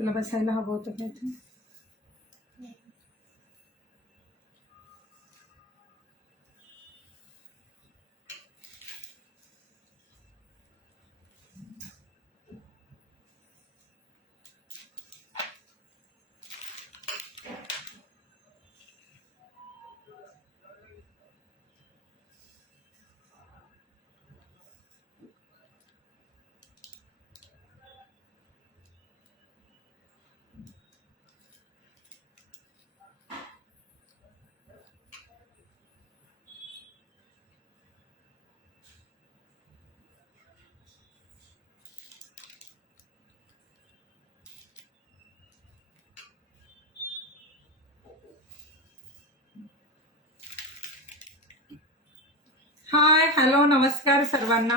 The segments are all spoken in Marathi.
तुला बसायला हवं होतं काय ते? हाय हॅलो नमस्कार सर्वांना.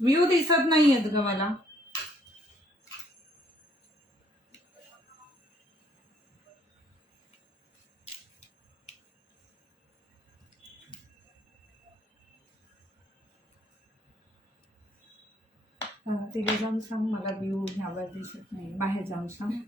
व्ह्यू दिसत नाहीयेत ग मला. तिथे जाऊन सांग मला व्ह्यू ह्यावर दिसत नाही. बाहेर जाऊन सांग.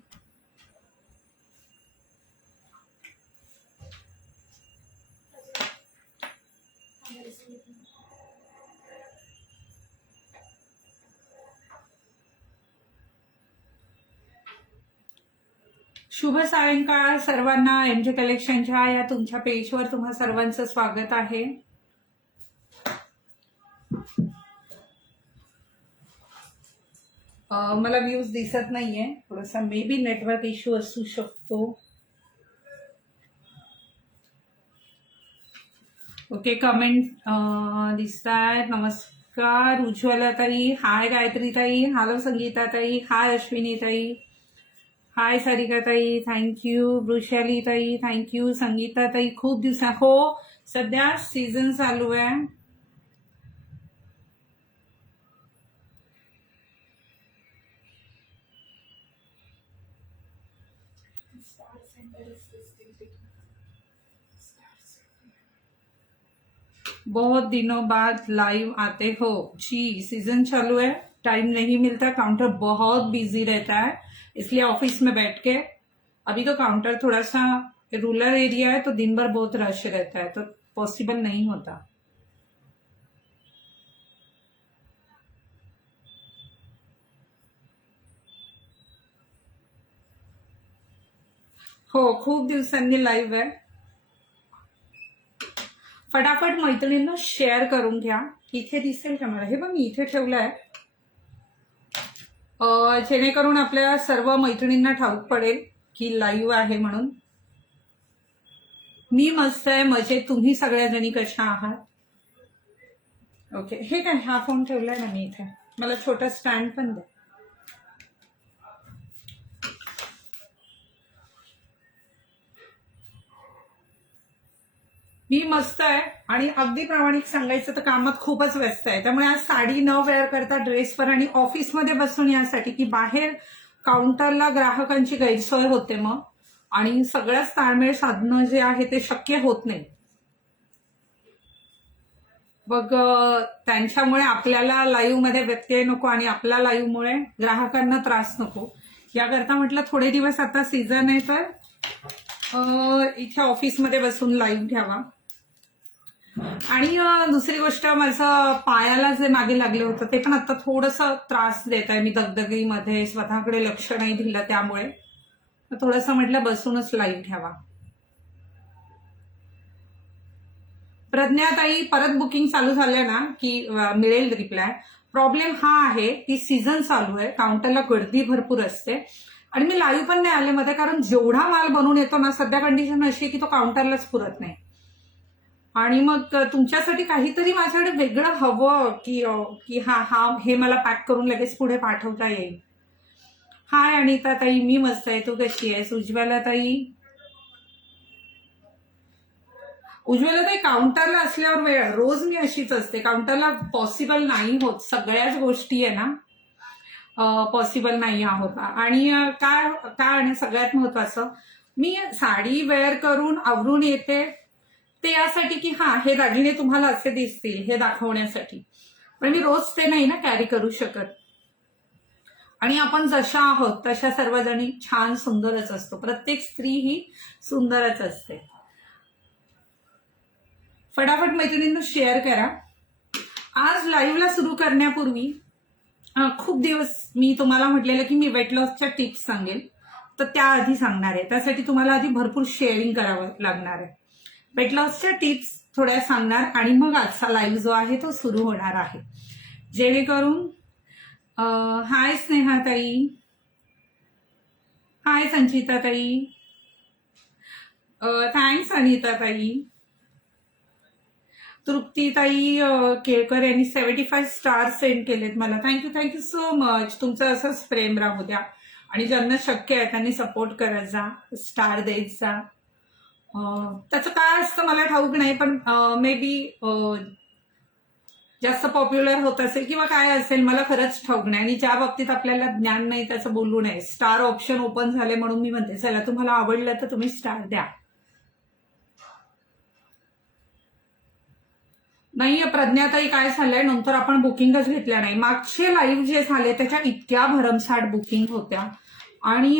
शुभ सायंकाळ सर्वांना. एमजे कलेक्शनच्या या तुमच्या पेजवर तुम्हा सर्वांचं स्वागत आहे. मला व्ह्यूज दिसत नाहीये. थोडासा मे बी नेटवर्क इश्यू असू शकतो. ओके कमेंट दिसतायत. नमस्कार उज्ज्वला ताई. हाय गायत्री ताई. हॅलो संगीता ताई. हाय अश्विनी ताई. हाय सारिका ताई. थँक्यू. वृषाली ताई थँक्यू. संगीता ताई खूप दिवसा. हो सध्या सीझन चालू आहे. बहुत दिनों बाद लाइव आते हो जी. सीजन चालू है, टाइम नहीं मिलता, काउंटर बहुत बिजी रहता है, इसलिए ऑफिस में बैठ के. अभी तो काउंटर थोड़ा सा रूरल एरिया है तो दिन भर बहुत रश रहता है तो पॉसिबल नहीं होता. हो खूप दिवसांनी लाईव्ह आहे. फटाफट मैत्रिणींना शेअर करून घ्या. इथे दिसेल का मला? हे बघ मी इथे ठेवलंय जेणेकरून आपल्या सर्व मैत्रिणींना ठाऊक पडेल की लाईव्ह आहे म्हणून. मी मस्त आहे, मजेत. तुम्ही सगळ्या जणी कशा आहात? ओके हे काय हा फोन ठेवलाय ना मी इथे. मला छोटा स्टँड पण द्या. मी मस्त आहे आणि अगदी प्रामाणिक सांगायचं तर कामात खूपच व्यस्त आहे. त्यामुळे आज साडी न वेअर करता ड्रेसवर आणि ऑफिसमध्ये बसून यासाठी की बाहेर काउंटरला ग्राहकांची गैरसोय होते मग आणि सगळंच ताळमेळ साधणं जे आहे ते शक्य होत नाही. मग त्यांच्यामुळे आपल्याला लाईव्ह मध्ये व्यत्यय नको आणि आपल्या लाईव्हमुळे ग्राहकांना त्रास नको याकरता म्हटलं थोडे दिवस आता सीझन आहे तर इथे ऑफिसमध्ये बसून लाईव्ह घ्यावा. आणि दुसरी गोष्ट माझं पायाला जे मागे लागले होतं ते पण आता थोडंसं त्रास देत आहे. मी दगदगीमध्ये स्वतःकडे लक्ष नाही दिलं त्यामुळे थोडंसं म्हटलं बसूनच लाईव्ह घ्यावा. प्रज्ञाताई परत बुकिंग चालू झालं ना की मिळेल रिप्लाय. प्रॉब्लेम हा आहे की सीझन चालू आहे, काउंटरला गर्दी भरपूर असते आणि मी लाईव्ह पण नाही आले मध्ये कारण जेवढा माल बनवून येतो ना सध्या कंडिशन अशी की तो काउंटरलाच पुरत नाही. आणि मग तुमच्यासाठी काहीतरी माझ्याकडे वेगळं हवं की हा हे मला पॅक करून लगेच पुढे पाठवता येईल. हाय अनिता ताई. मी मस्त आहे. तू कशी आहेस? उज्ज्वला ताई. उज्ज्वला ताई काउंटरला असल्यावर वेळ रोज मी अशीच असते. काउंटरला पॉसिबल नाही होत. सगळ्याच गोष्टी आहे ना पॉसिबल नाही आहोत. आणि काय आणि सगळ्यात महत्वाचं मी साडी वेअर करून आवरून येते ते यासाठी की हे दागिने तुम्हाला असे दिसतील हे दाखवण्यासाठी. पण मी रोज ते नाही ना कॅरी करू शकत. आणि आपण जशा आहोत तशा सर्वजणी छान सुंदरच असतो. प्रत्येक स्त्री ही सुंदरच असते. फटाफट मैत्रिणींनो शेअर करा. आज लाईव्हला सुरू करण्यापूर्वी खूप दिवस मी तुम्हाला म्हटलेलं की मी वेट लॉसच्या टिप्स सांगेल, तर त्याआधी सांगणार आहे. त्यासाठी तुम्हाला आधी भरपूर शेअरिंग करावं लागणार आहे. वेट लॉसच्या टिप्स थोड्या सांगणार आणि मग आजचा लाईव्ह जो आहे तो सुरू होणार आहे. जेणेकरून हाय स्नेहाताई, हाय संचिताताई, थँक्स अनिताताई, तृप्तीताई केळकर यांनी 75 स्टार सेंड केलेत मला. Thank you so much. तुमचं असंच प्रेम राहू द्या आणि ज्यांना शक्य आहे त्यांनी सपोर्ट करत जा, स्टार देत जा. त्याचं काय असतं मला ठाऊक नाही, पण मे बी जास्त पॉप्युलर होत असेल किंवा काय असेल मला खरंच ठाऊक नाही. आणि ज्या बाबतीत आपल्याला ज्ञान नाही त्याचं बोलू नये. स्टार ऑप्शन ओपन झाले म्हणून मी म्हणते चला तुम्हाला आवडलं तर तुम्ही स्टार द्या. नाहीये प्रज्ञाताई, काय झालंय नंतर आपण बुकिंगच घेतल्या नाही. मागचे लाईव्ह जे झाले त्याच्या इतक्या भरमसाठ बुकिंग होत्या आणि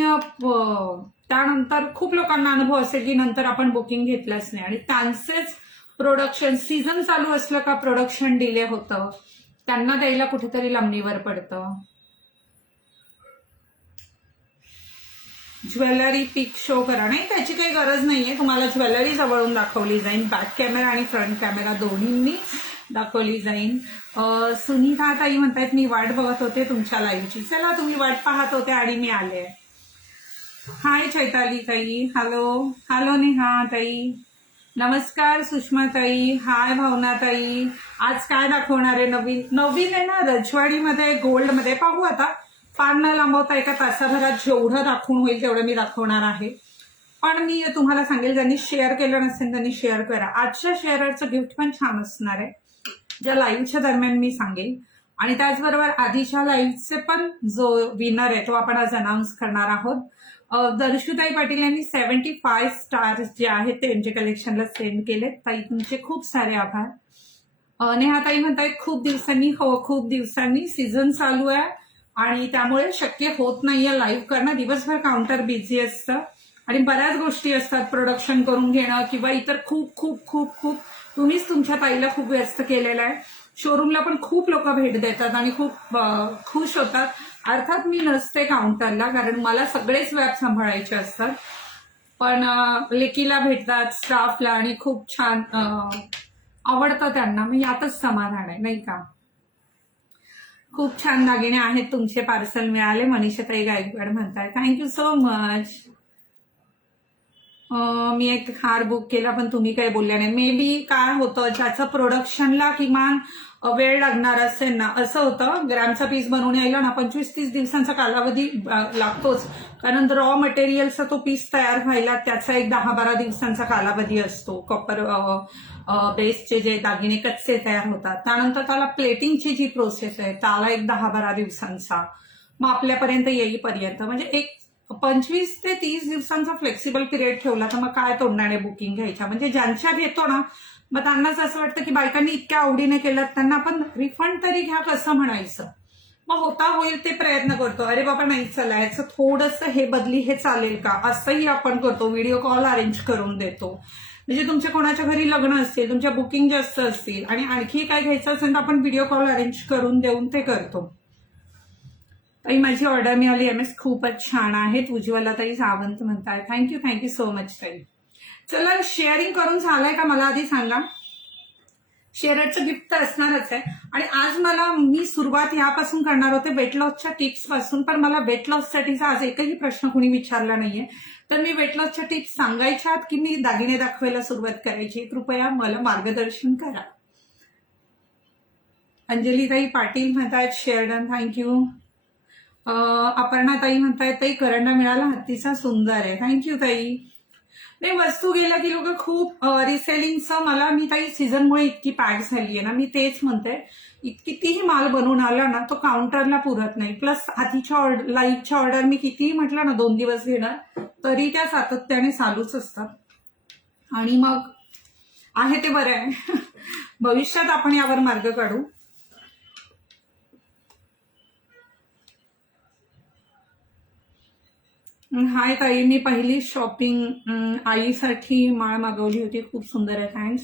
त्यानंतर खूप लोकांना अनुभव असेल की नंतर आपण बुकिंग घेतलंच नाही आणि त्यांचेच प्रोडक्शन सीझन चालू असलं का प्रोडक्शन डिले होतं, त्यांना द्यायला कुठेतरी लांबणीवर पडतं. ज्वेलरी पिक शो करा. नाही, त्याची काही गरज नाहीये. तुम्हाला ज्वेलरी जवळून दाखवली जाईल, बॅक कॅमेरा आणि फ्रंट कॅमेरा दोन्हींनी दाखवली जाईल. सुनीता ताई म्हणतायत मी वाट बघत होते तुमच्या लाईव्हची. चला, तुम्ही वाट पाहत होते आणि मी आले. हाय चैताली ताई, हॅलो नेहा ताई, नमस्कार सुषमा ताई, हाय भावना ताई. आज काय दाखवणार आहे नवीन आहे ना रजवाडीमध्ये गोल्डमध्ये. पाहू आता, फार न लांबवता एका तासाभरात जेवढं दाखवून होईल तेवढं मी दाखवणार आहे. पण मी तुम्हाला सांगेल, ज्यांनी शेअर केलं नसेल त्यांनी शेअर करा. आजच्या शेअरचं गिफ्ट पण छान असणार आहे, ज्या लाईव्हच्या दरम्यान मी सांगेल. आणि त्याचबरोबर आधीच्या लाईव्हचे पण जो विनर आहे तो आपण आज अनाऊन्स करणार आहोत. दर्शुताई पाटील यांनी 75 स्टार्स जे आहेत ते एमजे कलेक्शनला सेंड केलेत. ताई तुमचे खूप सारे आभार. नेहाताई म्हणतायत खूप दिवसांनी सीझन चालू आहे आणि त्यामुळे शक्य होत नाहीये लाईव्ह करणं. दिवसभर काउंटर बिझी असतं आणि बऱ्याच गोष्टी असतात, प्रोडक्शन करून घेणं किंवा इतर खूप खूप खूप खूप तुम्हीच तुमच्या ताईला खूप व्यस्त केलेलं आहे. शोरूमला पण खूप लोक भेट देतात आणि खूप खुश होतात. अर्थात मी नसते काउंटरला, कारण मला सगळेच व्याप सांभाळायचे असतात. पण लेकीला भेटतात, स्टाफला, आणि खूप छान आवडतं त्यांना. मग यातच समाधान आहे, नाही का. खूप छान दागिने आहेत तुमचे, पार्सल मिळाले. मनीषाताई गायकवाड म्हणताय थँक्यू सो मच. मी एक हार बुक केला पण तुम्ही काही बोलल्या नाही. मे बी काय होतं, ज्याचं प्रोडक्शनला किमान वेळ लागणार असेल ना, असं होतं. ग्रॅमचा पीस बनवून यायला ना 25-30 दिवसांचा कालावधी लागतोच, कारण रॉ मटेरियलचा तो पीस तयार व्हायला त्याचा एक 10-12 दिवसांचा कालावधी असतो. कॉपर बेसचे जे दागिने कच्चे तयार होतात, त्यानंतर त्याला प्लेटिंगची जी प्रोसेस आहे त्याला एक 10-12 दिवसांचा, मग आपल्यापर्यंत येईपर्यंत म्हणजे एक 25 ते 30 दिवसांचा फ्लेक्सिबल पिरियड ठेवला तर मग काय तोडण्याने बुकिंग घ्यायच्या. म्हणजे ज्यांच्या घेतो ना, मग त्यांनाच असं वाटतं की बायकांनी इतक्या आवडीने केलं, त्यांना आपण रिफंड तरी घ्या कसं म्हणायचं. मग होता होईल ते प्रयत्न करतो. अरे बाबा नाही, चला याचं थोडंसं हे बदली, हे चालेल का, असंही आपण करतो. व्हिडिओ कॉल अरेंज करून देतो. म्हणजे तुमच्या कोणाच्या घरी लग्न असतील, तुमच्या बुकिंग जास्त असतील आणि आणखी काय घ्यायचं असेल तर आपण व्हिडिओ कॉल अरेंज करून देऊन ते करतो. ताई माझी ऑर्डर मिळाली, MS खूपच छान आहेत. उज्ज्वलाताई सावंत म्हणताय थँक्यू सो मच ताई. चला, शेअरिंग करून झालंय का मला आधी सांगा. शेअरचं गिफ्ट तर असणारच आहे. आणि आज मी सुरुवात यापासून करणार होते, वेट लॉसच्या टिप्स पासून. पण मला वेट लॉससाठीचा आज एकही प्रश्न कोणी विचारला नाहीये, तर मी वेट लॉसच्या टिप्स सांगायच्या की मी दागिने दाखवायला सुरुवात करायची, कृपया मला मार्गदर्शन करा. अंजलीताई पाटील म्हणतायत शेअर डन, थँक्यू. अपर्णाताई म्हणतायत ताई करंडा मिळाला हत्तीचा, सुंदर आहे. थँक्यू ताई. नाही, वस्तू गेल्या की लोक खूप रिसेलिंगचं मी ताई सीझनमुळे इतकी पॅक झाली आहे ना, मी तेच म्हणते, कितीही माल बनवून आला ना तो काउंटरला पुरत नाही. प्लस आधीच्या लाईव्हच्या ऑर्डर मी कितीही म्हटलं ना 2 दिवस घेणार, तरी त्या सातत्याने चालूच असतात. आणि मग आहे ते बरं आहे. भविष्यात आपण यावर मार्ग काढू. हाय ताई, मी पहिली शॉपिंग आईसाठी माळ मागवली होती, खूप सुंदर आहे, थँक्स.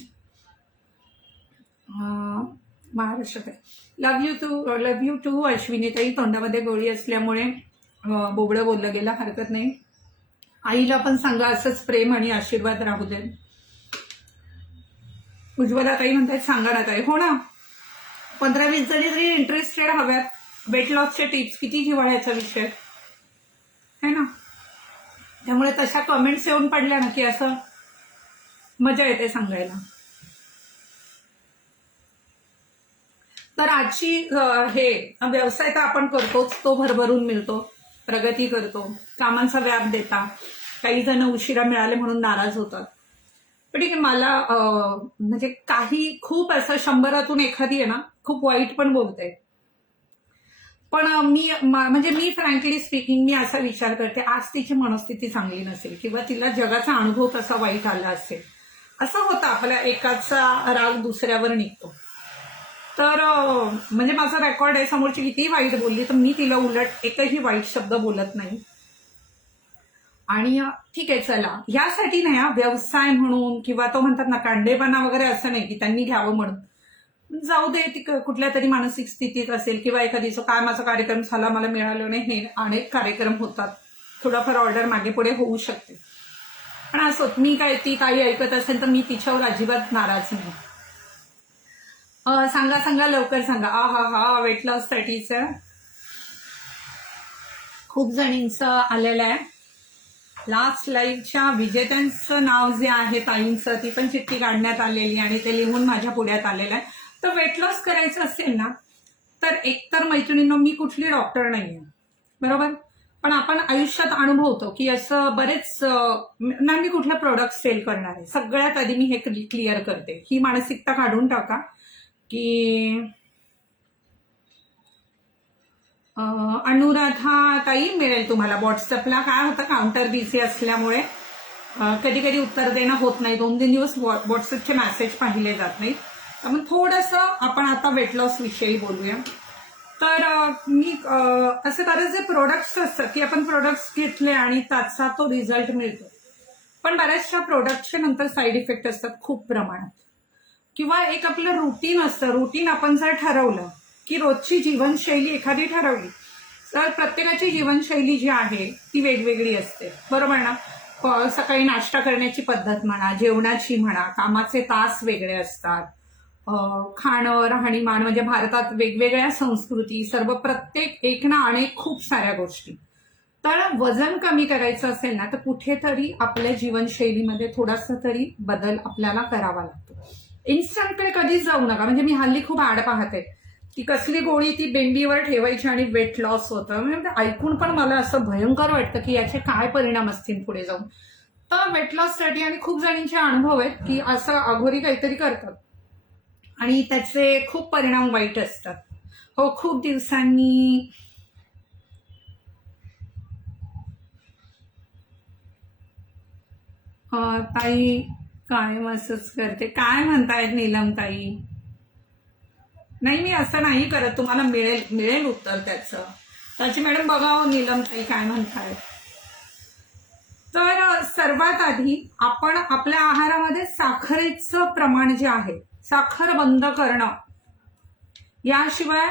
महाराष्ट्रात आहे. लव्ह यू टू अश्विनी ताई. तोंडामध्ये गोळी असल्यामुळे बोबडं बोललं गेलं, हरकत नाही. आईला पण सांगा असंच प्रेम आणि आशीर्वाद राहू दे. उज्ज्वला ताई म्हणतात सांगा ना ताई. हो ना, 15-20 जणी जरी इंटरेस्टेड हव्यात. वेट लॉसचे टिप्स, किती जिव्हाळ्याचा विषय है ना. त्यामुळे तशा कमेंट्स येऊन पडल्या ना की असं मजा येते सांगायला. तर आजची हे व्यवसाय तर आपण करतोच, तो भरभरून मिळतो, प्रगती करतो, कामांचा व्याप देता. काही जण उशिरा मिळाले म्हणून नाराज होतात. पण ठीक आहे, मला म्हणजे काही खूप असं 100तून एखादी आहे ना खूप वाईट पण बोलते. पण म्हणजे मी फ्रँकली स्पीकिंग मी असा विचार करते, आज तिची मनस्थिती चांगली नसेल किंवा तिला जगाचा अनुभव तसा वाईट आला असेल. असं होतं आपल्या एकाचा राग दुसऱ्यावर निघतो. तर म्हणजे माझा रेकॉर्ड आहे, समोरची कितीही वाईट बोलली तर मी तिला उलट एकही वाईट शब्द बोलत नाही. आणि ठीक आहे चला, यासाठी नाही, व्यवसाय म्हणून किंवा तो म्हणतात ना कांडेपणा वगैरे असं नाही की त्यांनी घ्यावं म्हणून. जाऊ दे, ती कुठल्या तरी मानसिक स्थितीत असेल किंवा एखादीचं काय माझा कार्यक्रम झाला मला मिळालं नाही, हे अनेक कार्यक्रम होतात, थोडाफार ऑर्डर मागे पुढे होऊ शकते. पण असोत, मी काय ती ताई ऐकत असेल तर मी तिच्यावर अजिबात नाराज नाही. सांगा लवकर सांगा. हा वेट लॉस साठीच खूप जणींचं आलेलं आहे. लास्ट लाईव्हच्या विजेत्यांचं नाव जे आहे ताईंचं, ती पण चिठ्ठी काढण्यात आलेली आणि ते लिहून माझ्या पुढ्यात आलेलं आहे. तर वेट लॉस करायचं असेल ना तर एकतर मैत्रिणींनो, मी कुठली डॉक्टर नाहीये बरोबर, पण आपण आयुष्यात अनुभवतो की असं बरेच नाही, मी कुठलं प्रोडक्ट सेल करणार आहे. सगळ्यात आधी मी हे क्लिअर करते, ही मानसिकता काढून टाका की अनुराधा ताई मिळेल तुम्हाला व्हॉट्सअपला. काय होतं, काउंटर बिझी असल्यामुळे कधी कधी उत्तर देणं होत नाही, 2-3 दिवस व्हॉट्सअपचे मेसेज पाहिले जात नाहीत. त्यामुळे थोडंसं आपण आता वेट लॉस विषयी बोलूया. तर मी असे बरेचसे प्रोडक्ट्स असतात की आपण प्रोडक्ट्स घेतले आणि त्याचा तो रिझल्ट मिळतो, पण बऱ्याचशा प्रोडक्टचे नंतर साईड इफेक्ट असतात खूप प्रमाणात. किंवा एक आपलं रुटीन असतं, रुटीन आपण जर ठरवलं की रोजची जीवनशैली एखादी ठरवली तर प्रत्येकाची जीवनशैली जी आहे ती वेगवेगळी असते बरोबर ना. सकाळी नाश्ता करण्याची पद्धत म्हणा, जेवणाची म्हणा, कामाचे तास वेगळे असतात, खाणं राहणीमान, म्हणजे भारतात वेगवेगळ्या संस्कृती, सर्व प्रत्येक एक ना अनेक खूप साऱ्या गोष्टी. तर वजन कमी करायचं असेल ना तर कुठेतरी आपल्या जीवनशैलीमध्ये थोडासा तरी बदल आपल्याला करावा लागतो. इन्स्टंटकडे कधीच जाऊ नका. म्हणजे मी हल्ली खूप ऍड पाहते की कसली गोळी ती बेंबीवर ठेवायची आणि वेट लॉस होतं. म्हणजे ऐकून पण मला असं भयंकर वाटतं की याचे काय परिणाम असतील पुढे जाऊन. तर वेट लॉससाठी आणि खूप जणींचे अनुभव आहेत की असं अघोरी काहीतरी करतात आणि त्याचे खूप परिणाम वाईट असतात. हो, खूप दिवसांनी ताई कायम असंच करते. काय म्हणतायत नीलम ताई? नाही, मी असं नाही करत, तुम्हाला मिळेल उत्तर त्याचं. त्याची मॅडम बघा नीलम ताई काय म्हणतायत. तर सर्वात आधी आपण आपल्या आहारामध्ये साखरेचं प्रमाण जे आहे, साखर बंद करणं, याशिवाय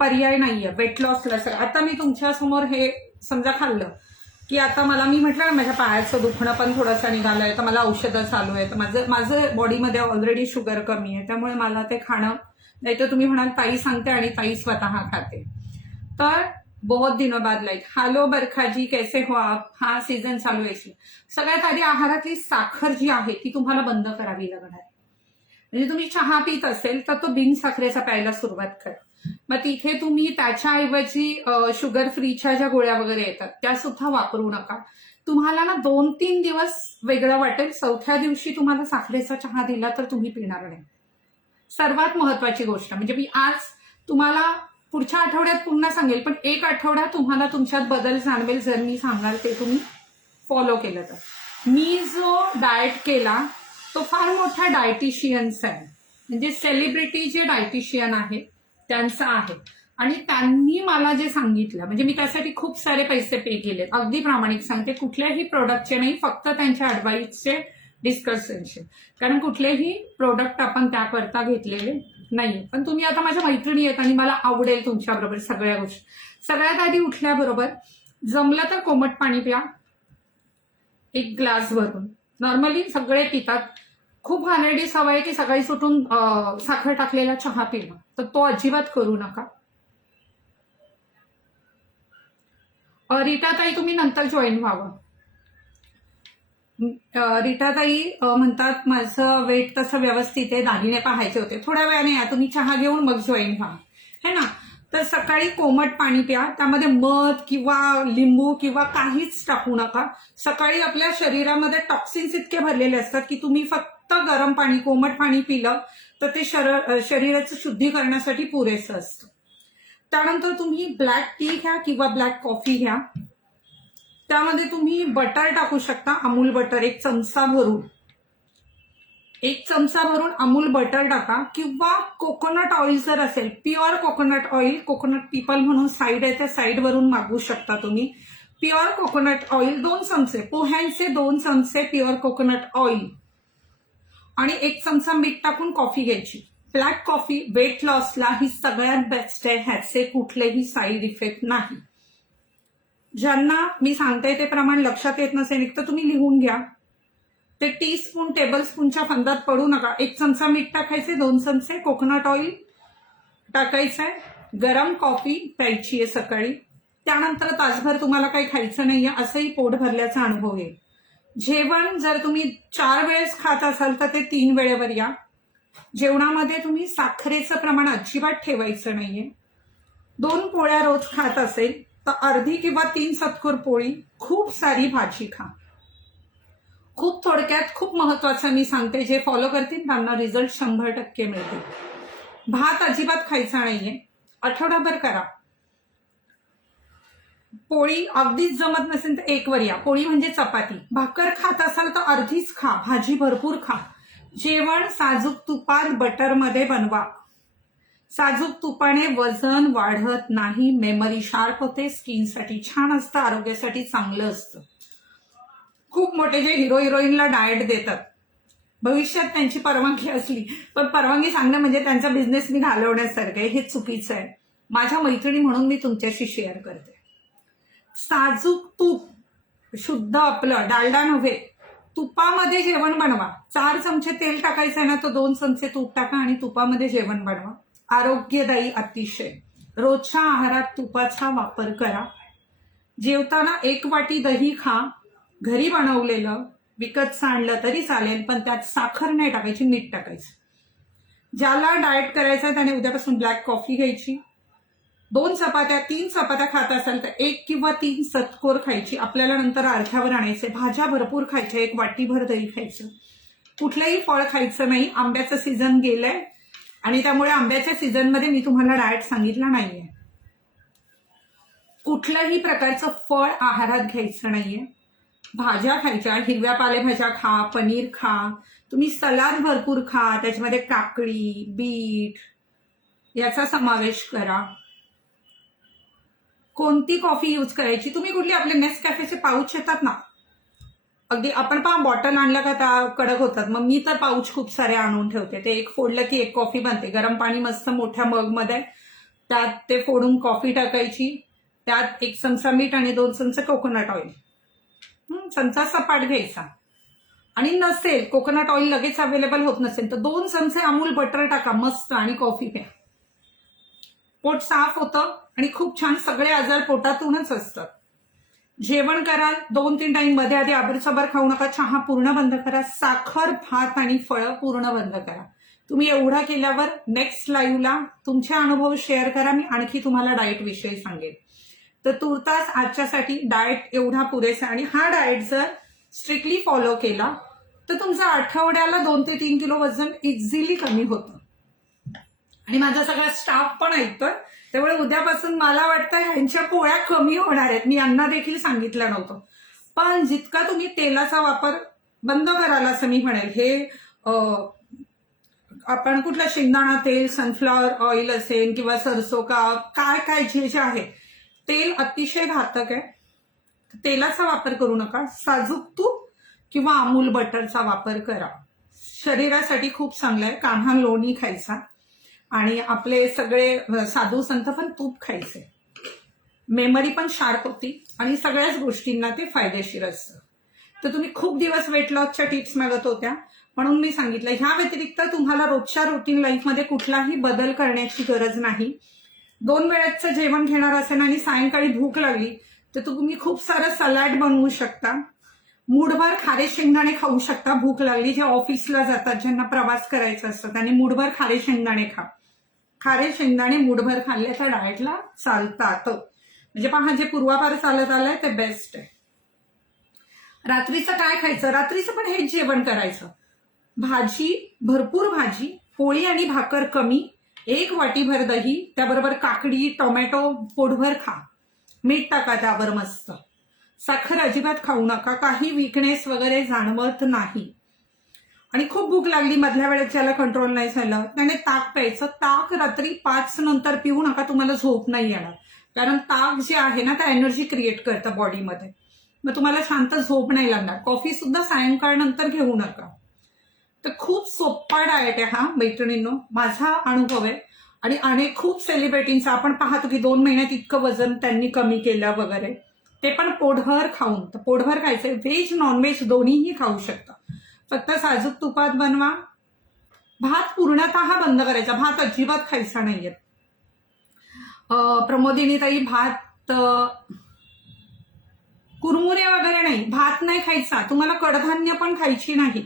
पर्याय नाहीये वेट लॉसला. सर आता मी तुमच्या समोर हे समजा खाल्लं की आता मी म्हटलं ना माझ्या पायाचं दुखणं पण थोडंसं निघालंय, तर मला औषधं चालू आहे, तर माझं बॉडीमध्ये ऑलरेडी शुगर कमी आहे, त्यामुळे मला ते खाणं, नाही तर तुम्ही म्हणाल ताई सांगते आणि ताई स्वतः खाते. तर बहुत दिनों बाद लाईक हॅलो बरखाजी कैसे हो आप, हा सीझन चालू आहे. सगळ्यात आधी आहारातली साखर जी आहे ती तुम्हाला बंद करावी लागणार. म्हणजे तुम्ही चहा पित असेल तर तो बिन साखरेचा प्यायला सुरुवात करा. मग तिथे तुम्ही त्याच्याऐवजी शुगर फ्रीच्या ज्या गोळ्या वगैरे येतात त्या सुद्धा वापरू नका. तुम्हाला ना 2-3 दिवस वेगळं वाटेल, 4थ्या दिवशी तुम्हाला साखरेचा चहा दिला तर तुम्ही पिणार नाही. सर्वात महत्वाची गोष्ट म्हणजे मी आज तुम्हाला पुढच्या आठवड्यात पुन्हा सांगेल, पण 1 आठवडा तुम्हाला तुमच्यात बदल जाणवेल जर मी सांगाल ते तुम्ही फॉलो केलं तर. मी जो डाएट केला तो फार मोठा डायटिशियन्स आहे, म्हणजे सेलिब्रिटी जे डायटिशियन आहे त्यांचा आहे. आणि त्यांनी मला जे सांगितलं, म्हणजे मी त्यासाठी खूप सारे पैसे पे केले, अगदी प्रामाणिक सांगते, कुठल्याही प्रोडक्टचे नाही, फक्त त्यांच्या ऍडवाइसचे, डिस्कशनचे. कारण कुठलेही प्रोडक्ट आपण त्याकरता घेतलेले नाही. पण तुम्ही आता माझ्या मैत्रिणी आहेत आणि मला आवडेल तुमच्याबरोबर सगळ्या गोष्टी. सगळ्यात आधी उठल्याबरोबर जमलं तर कोमट पाणी प्या, 1 ग्लास भरून. नॉर्मली सगळे पितात. खूप घाणेरडी सवय की सकाळी सुटून साखर टाकलेला चहा पिणं, तर तो अजिबात करू नका. रीटाताई तुम्ही नंतर जॉईन व्हावं. रीटाताई म्हणतात माझं वेट तसं व्यवस्थित आहे, दागिने पाहायचे होते. थोड्या वेळाने या, तुम्ही चहा घेऊन मग जॉईन व्हा, है ना. तर सकाळी कोमट पाणी प्या, त्यामध्ये मध किंवा लिंबू किंवा काहीच टाकू नका. सकाळी आपल्या शरीरामध्ये टॉक्सिन्स इतके भरलेले असतात की तुम्ही फक्त गरम पाणी, कोमट पाणी पिलं तर ते शरीराचं शुद्धीकरणासाठी पुरेसं असतं. त्यानंतर तुम्ही ब्लॅक टी घ्या किंवा ब्लॅक कॉफी घ्या. त्यामध्ये तुम्ही बटर टाकू शकता, अमूल बटर 1 चमचा भरून. 1 चमचा भरून अमूल बटर टाका, किंवा कोकोनट ऑइल जर असेल, pure coconut oil, coconut people म्हणून साईड आहे त्या साईडवरून मागवू शकता तुम्ही. प्युअर कोकोनट ऑइल 2 चमचे, पोह्यांचे 2 चमचे प्युअर कोकोनट ऑइल आणि 1 चमचा मीठ टाकून कॉफी घ्यायची. ब्लॅक कॉफी वेट लॉसला ही सगळ्यात बेस्ट आहे, ह्याचे कुठलेही साईड इफेक्ट नाही. ज्यांना मी सांगते ते प्रमाण लक्षात येत नसेल तर तुम्ही लिहून घ्या. ते टीस्पून, टेबलस्पूनच्या फंदात पडू नका. 1 चमचा मीठ टाकायचे, 2 चमचे कोकोनट ऑइल टाकायचंय, गरम कॉफी प्यायची आहे सकाळी. त्यानंतर तासभर तुम्हाला काही खायचं नाहीये, असंही पोट भरल्याचा अनुभव येईल. जेवण जर तुम्ही 4 वेळेस खात असाल तर ते 3 वेळेवर या. जेवणामध्ये तुम्ही साखरेचं प्रमाण अजिबात ठेवायचं नाहीये. 2 पोळ्या रोज खात असेल तर अर्धी किंवा 3 सतकुर पोळी, खूप सारी भाजी खा. खूप थोडक्यात खूप महत्वाचं मी सांगते, जे फॉलो करतील त्यांना रिझल्ट 100% मिळतील. भात अजिबात खायचा नाहीये, आठवडाभर करा. पोळी अगदीच जमत नसेल तर 1 वर या. पोळी म्हणजे चपाती. भाकर खात असाल तर अर्धीच खा, भाजी भरपूर खा. जेवण साजूक तुपात, बटरमध्ये बनवा. साजूक तुपाने वजन वाढत नाही, मेमरी शार्प होते, स्किनसाठी छान असतं, आरोग्यासाठी चांगलं असतं. खूप मोठे जे हिरो हिरोईनला डाएट देतात, भविष्यात त्यांची परवानगी असली पण परवानगी सांगणं म्हणजे त्यांचा बिझनेस मी घालवण्यासारखं आहे, हे चुकीचं आहे. माझ्या मैत्रिणी म्हणून मी तुमच्याशी शेअर करते. साजूक तूप, शुद्ध आपलं, डालडा नव्हे, तुपामध्ये जेवण बनवा. 4 चमचे तेल टाकायचं आहे ना, तर 2 चमचे तूप टाका आणि तुपामध्ये जेवण बनवा. आरोग्यदायी अतिशय. रोजच्या आहारात तुपाचा वापर करा. जेवताना 1 वाटी दही खा, घरी बनवलेलं, विकतचं आणलं तरी चालेल, पण त्यात साखर नाही टाकायची, मीठ टाकायचं. ज्याला डाएट करायचं आहे त्याने उद्यापासून ब्लॅक कॉफी घ्यायची. 2 चपात्या, 3 चपात्या खात असाल तर 1 किंवा 3 सतकोर खायची. आपल्याला नंतर अर्ध्यावर आणायचे. भाज्या भरपूर खायच्या, 1 वाटीभर दही खायचं. कुठलंही फळ खायचं नाही. आंब्याचं सीझन गेलंय आणि त्यामुळे आंब्याच्या सीझनमध्ये मी तुम्हाला डाएट सांगितला नाहीये. कुठल्याही प्रकारचं फळ आहारात घ्यायचं नाहीये. भाज्या खायच्या, हिरव्या पालेभाज्या खा, पनीर खा, तुम्ही सलाद भरपूर खा, त्याच्यामध्ये काकडी, बीट याचा समावेश करा. कोणती कॉफी यूज करायची, तुम्ही कुठली, आपले नेसकॅफेचे पाऊच येतात ना, अगदी आपण बॉटल आणलं का त्या कडक होतात, मग मी तर पाऊच खूप सारे आणून ठेवते. ते 1 फोडलं की 1 कॉफी बनते. गरम पाणी मस्त मोठ्या मगमध्ये, त्यात ते फोडून कॉफी टाकायची, त्यात 1 चमचा मीठ आणि 2 चमचे कोकोनट ऑइल, चमचा सपाट घ्यायचा. आणि नसेल कोकोनट ऑइल लगेच अवेलेबल होत नसेल तर 2 चमचे अमूल बटर टाका मस्त आणि कॉफी प्या. पोट साफ होतं आणि खूप छान, सगळे आजार पोटातूनच असतात. जेवण करा 2-3 टाइम, मध्ये आधी आबरसाबर खाऊ नका. चहा पूर्ण बंद करा. साखर, भात आणि फळं पूर्ण बंद करा. तुम्ही एवढा केल्यावर नेक्स्ट लाईव्हला तुमचे अनुभव शेअर करा. मी आणखी तुम्हाला डाएट विषयी सांगेन. तर तुर्तास आजच्यासाठी डाएट एवढा पुरेसा. आणि हा डाएट जर स्ट्रिक्टली फॉलो केला तर तुमचा आठवड्याला 2 ते 3 किलो वजन इझिली कमी होतं. आणि माझा सगळा स्टाफ पण ऐकतोय, त्यामुळे उद्यापासून मला वाटतं ह्यांच्या पोळ्या कमी होणार आहेत. मी यांना देखील सांगितलं नव्हतं, पण जितका तुम्ही तेलाचा वापर बंद कराल असं मी म्हणेल. हे आपण कुठलं शेंगदाणा तेल, सनफ्लॉवर ऑइल असेल किंवा सरसो का काय काय जे आहे, तेल अतिशय घातक आहे. तेलाचा वापर करू नका. साजूक तूप किंवा अमूल बटरचा वापर करा. शरीरासाठी खूप चांगलं आहे. कान्हा लोणी खायचा आणि आपले सगळे साधू संत पण तूप खायचे. मेमरी पण शार्प होती आणि सगळ्याच गोष्टींना ते फायदेशीर असतं. तर तुम्ही खूप दिवस वेट लॉसच्या टिप्स मागत होत्या म्हणून मी सांगितलं. ह्या व्यतिरिक्त तुम्हाला रोजच्या रुटीन लाईफमध्ये कुठलाही बदल करण्याची गरज नाही. 2 वेळेचं जेवण घेणार असेल आणि सायंकाळी भूक लागली तर तुम्ही खूप सारं सलाड बनवू शकता. मूठभर खारे शेंगदाणे खाऊ शकता. भूक लागली, जे ऑफिसला जातात, ज्यांना प्रवास करायचा असतो त्यांनी मूठभर खारे शेंगदाणे खा. खारे शेंगदाणे मूठभर खाल्ले तर डाएटला चालतात. म्हणजे पहा, जे पूर्वापार चालत आलंय ते बेस्ट आहे. रात्रीचं काय खायचं? रात्रीचं पण हेच जेवण करायचं. भाजी, भरपूर भाजी, पोळी आणि भाकर कमी, 1 वाटीभर दही, त्याबरोबर काकडी, टोमॅटो पोटभर खा. मीठ टाका त्यावर मस्त. साखर अजिबात खाऊ नका. काही वीकनेस वगैरे जाणवत नाही. आणि खूप भूक लागली मधल्या वेळेत ज्याला कंट्रोल नाही झालं त्याने ताक प्यायचं. ताक रात्री 5 नंतर पिऊ नका, तुम्हाला झोप नाही येणार. कारण ताक जे आहे ना, ते एनर्जी क्रिएट करतं बॉडीमध्ये. मग तुम्हाला शांत झोप नाही लागणार. कॉफी सुद्धा सायंकाळ नंतर घेऊ नका. तर खूप सोपा डाएट आहे हा मैत्रिणींनो, माझा अनुभव आहे. आणि अनेक खूप सेलिब्रिटींचा आपण पाहतो की 2 महिन्यात इतकं वजन त्यांनी कमी केलं वगैरे. ते पण पोटभर खाऊन. तर पोटभर खायचंय. व्हेज नॉनव्हेज दोन्हीही खाऊ शकता. फक्त साजूक तुपात बनवा. भात पूर्णतः बंद करायचा. भात अजिबात खायचा नाहीये. प्रमोदिनी ताई, भात कुरमुरे वगैरे नाही, भात नाही खायचा. तुम्हाला कडधान्य पण खायची नाही.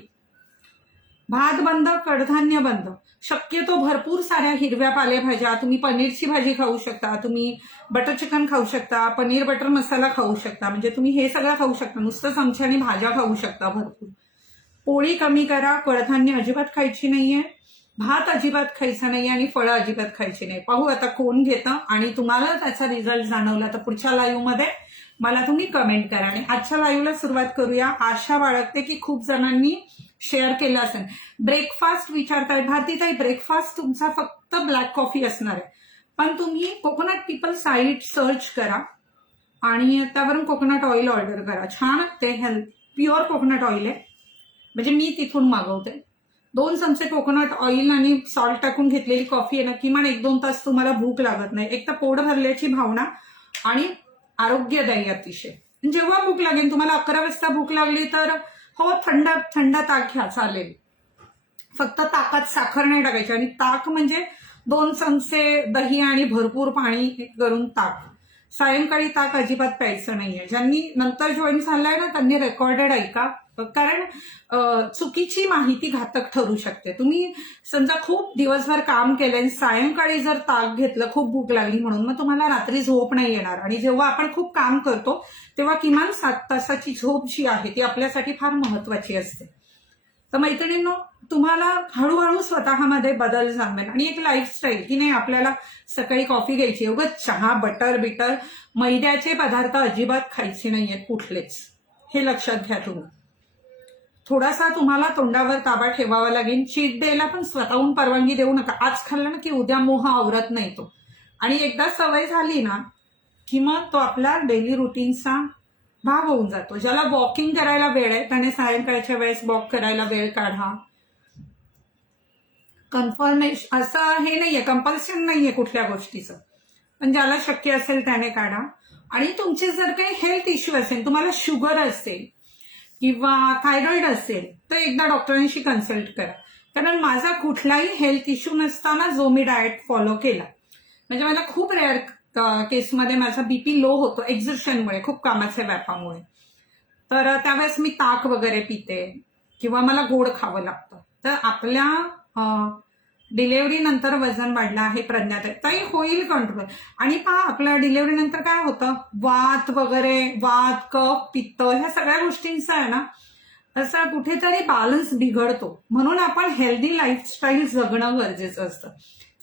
भात बंद, कडधान्य बंद. शक्यतो भरपूर साऱ्या हिरव्या पालेभाज्या. तुम्ही पनीरची भाजी खाऊ शकता, तुम्ही बटर चिकन खाऊ शकता, पनीर बटर मसाला खाऊ शकता. म्हणजे तुम्ही हे सगळं खाऊ शकता. नुसतं चमच्याने भाज्या खाऊ शकता भरपूर. पोळी कमी करा. कडधान्य अजिबात खायची नाहीये. भात अजिबात खायचा नाहीये आणि फळं अजिबात खायची नाही. पाहू आता कोण घेतं आणि तुम्हाला त्याचा रिझल्ट जाणवला तर पुढच्या लाईव्हमध्ये मला तुम्ही कमेंट करा. आणि आजच्या लाईव्हला सुरुवात करूया. आशा बाळगते की खूप जणांनी शेअर केलं असेल. ब्रेकफास्ट विचारताय भारतीताई, ब्रेकफास्ट तुमचा फक्त ब्लॅक कॉफी असणार आहे. पण तुम्ही कोकोनट पीपल साईट सर्च करा आणि त्यावरून कोकोनट ऑइल ऑर्डर करा. छान ते हेल्थ प्युअर कोकोनट ऑइल आहे. म्हणजे मी तिथून मागवते. 2 चमचे कोकोनट ऑइल आणि सॉल्ट टाकून घेतलेली कॉफी आहे ना, किमान 1-2 तास तुम्हाला भूक लागत नाही. एक तर पोट भरल्याची भावना आणि आरोग्यदायी अतिशय. जेव्हा भूक लागेल तुम्हाला 11 वाजता भूक लागली तर हो, थंड थंड ताक घ्या, चालेल. फक्त ताकात साखर नाही टाकायची. आणि ताक म्हणजे 2 चमचे दही आणि भरपूर पाणी करून ताक. सायंकाळी ताक अजिबात प्यायचं नाहीये. ज्यांनी नंतर जॉईन झालाय ना त्यांनी रेकॉर्डेड ऐका. कारण चुकीची माहिती घातक ठरू शकते. तुम्ही समजा खूप दिवसभर काम केलंय, सायंकाळी जर ताक घेतलं, खूप भूक लागली म्हणून, मग तुम्हाला रात्री झोप नाही येणार. आणि जेव्हा आपण खूप काम करतो तेव्हा किमान 7 तासाची झोप जी आहे ती आपल्यासाठी फार महत्वाची असते. तर मैत्रिणींनो, तुम्हाला हळूहळू स्वतःमध्ये बदल जाणवेल. आणि एक लाईफस्टाईल की नाही, आपल्याला सकाळी कॉफी घ्यायची, उगाच चहा, बटर बिटर, मैद्याचे पदार्थ अजिबात खायचे नाहीयेत कुठलेच. हे लक्षात घ्या तुम्ही. थोडासा तुम्हाला तोंडावर ताबा ठेवावा लागेल. चीट डेला पण स्वतःहून परवानगी देऊ नका. आज खाल्लं ना की उद्या मोह आवरत नाही तो. आणि एकदा सवय झाली ना की मग तो आपला डेली रुटीनचा भाग होऊन जातो. ज्याला वॉकिंग करायला वेळ आहे त्याने सायंकाळच्या वेळेस वॉक करायला वेळ काढा. कन्फर्मेशन असं हे नाहीये, कंपल्शन नाहीये कुठल्या गोष्टीचं, पण ज्याला शक्य असेल त्याने काढा. आणि तुमचे जर काही हेल्थ इश्यू असेल, तुम्हाला शुगर असेल किंवा थायरॉइड असेल तर एकदा डॉक्टरांशी कन्सल्ट करा. कारण माझा कुठलाही हेल्थ इश्यू नसताना जो मी डाएट फॉलो केला, म्हणजे मला खूप रेअर केसमध्ये माझा बीपी लो होतो एक्झर्शनमुळे, खूप कामाच्या व्यापामुळे. तर त्यावेळेस मी ताक वगैरे पिते किंवा मला गोड खावं लागतं. तर आपल्या डिलेव्हरी नंतर वजन वाढलं आहे प्रज्ञाताई, होईल कंट्रोल. आणि पहा आपल्या डिलेव्हरी नंतर काय होतं, वात वगैरे, वात, कफ, पित्त, ह्या सगळ्या गोष्टींचा आहे ना असा कुठेतरी बॅलन्स बिघडतो. म्हणून आपण हेल्दी लाईफस्टाईल जगणं गरजेचं असतं.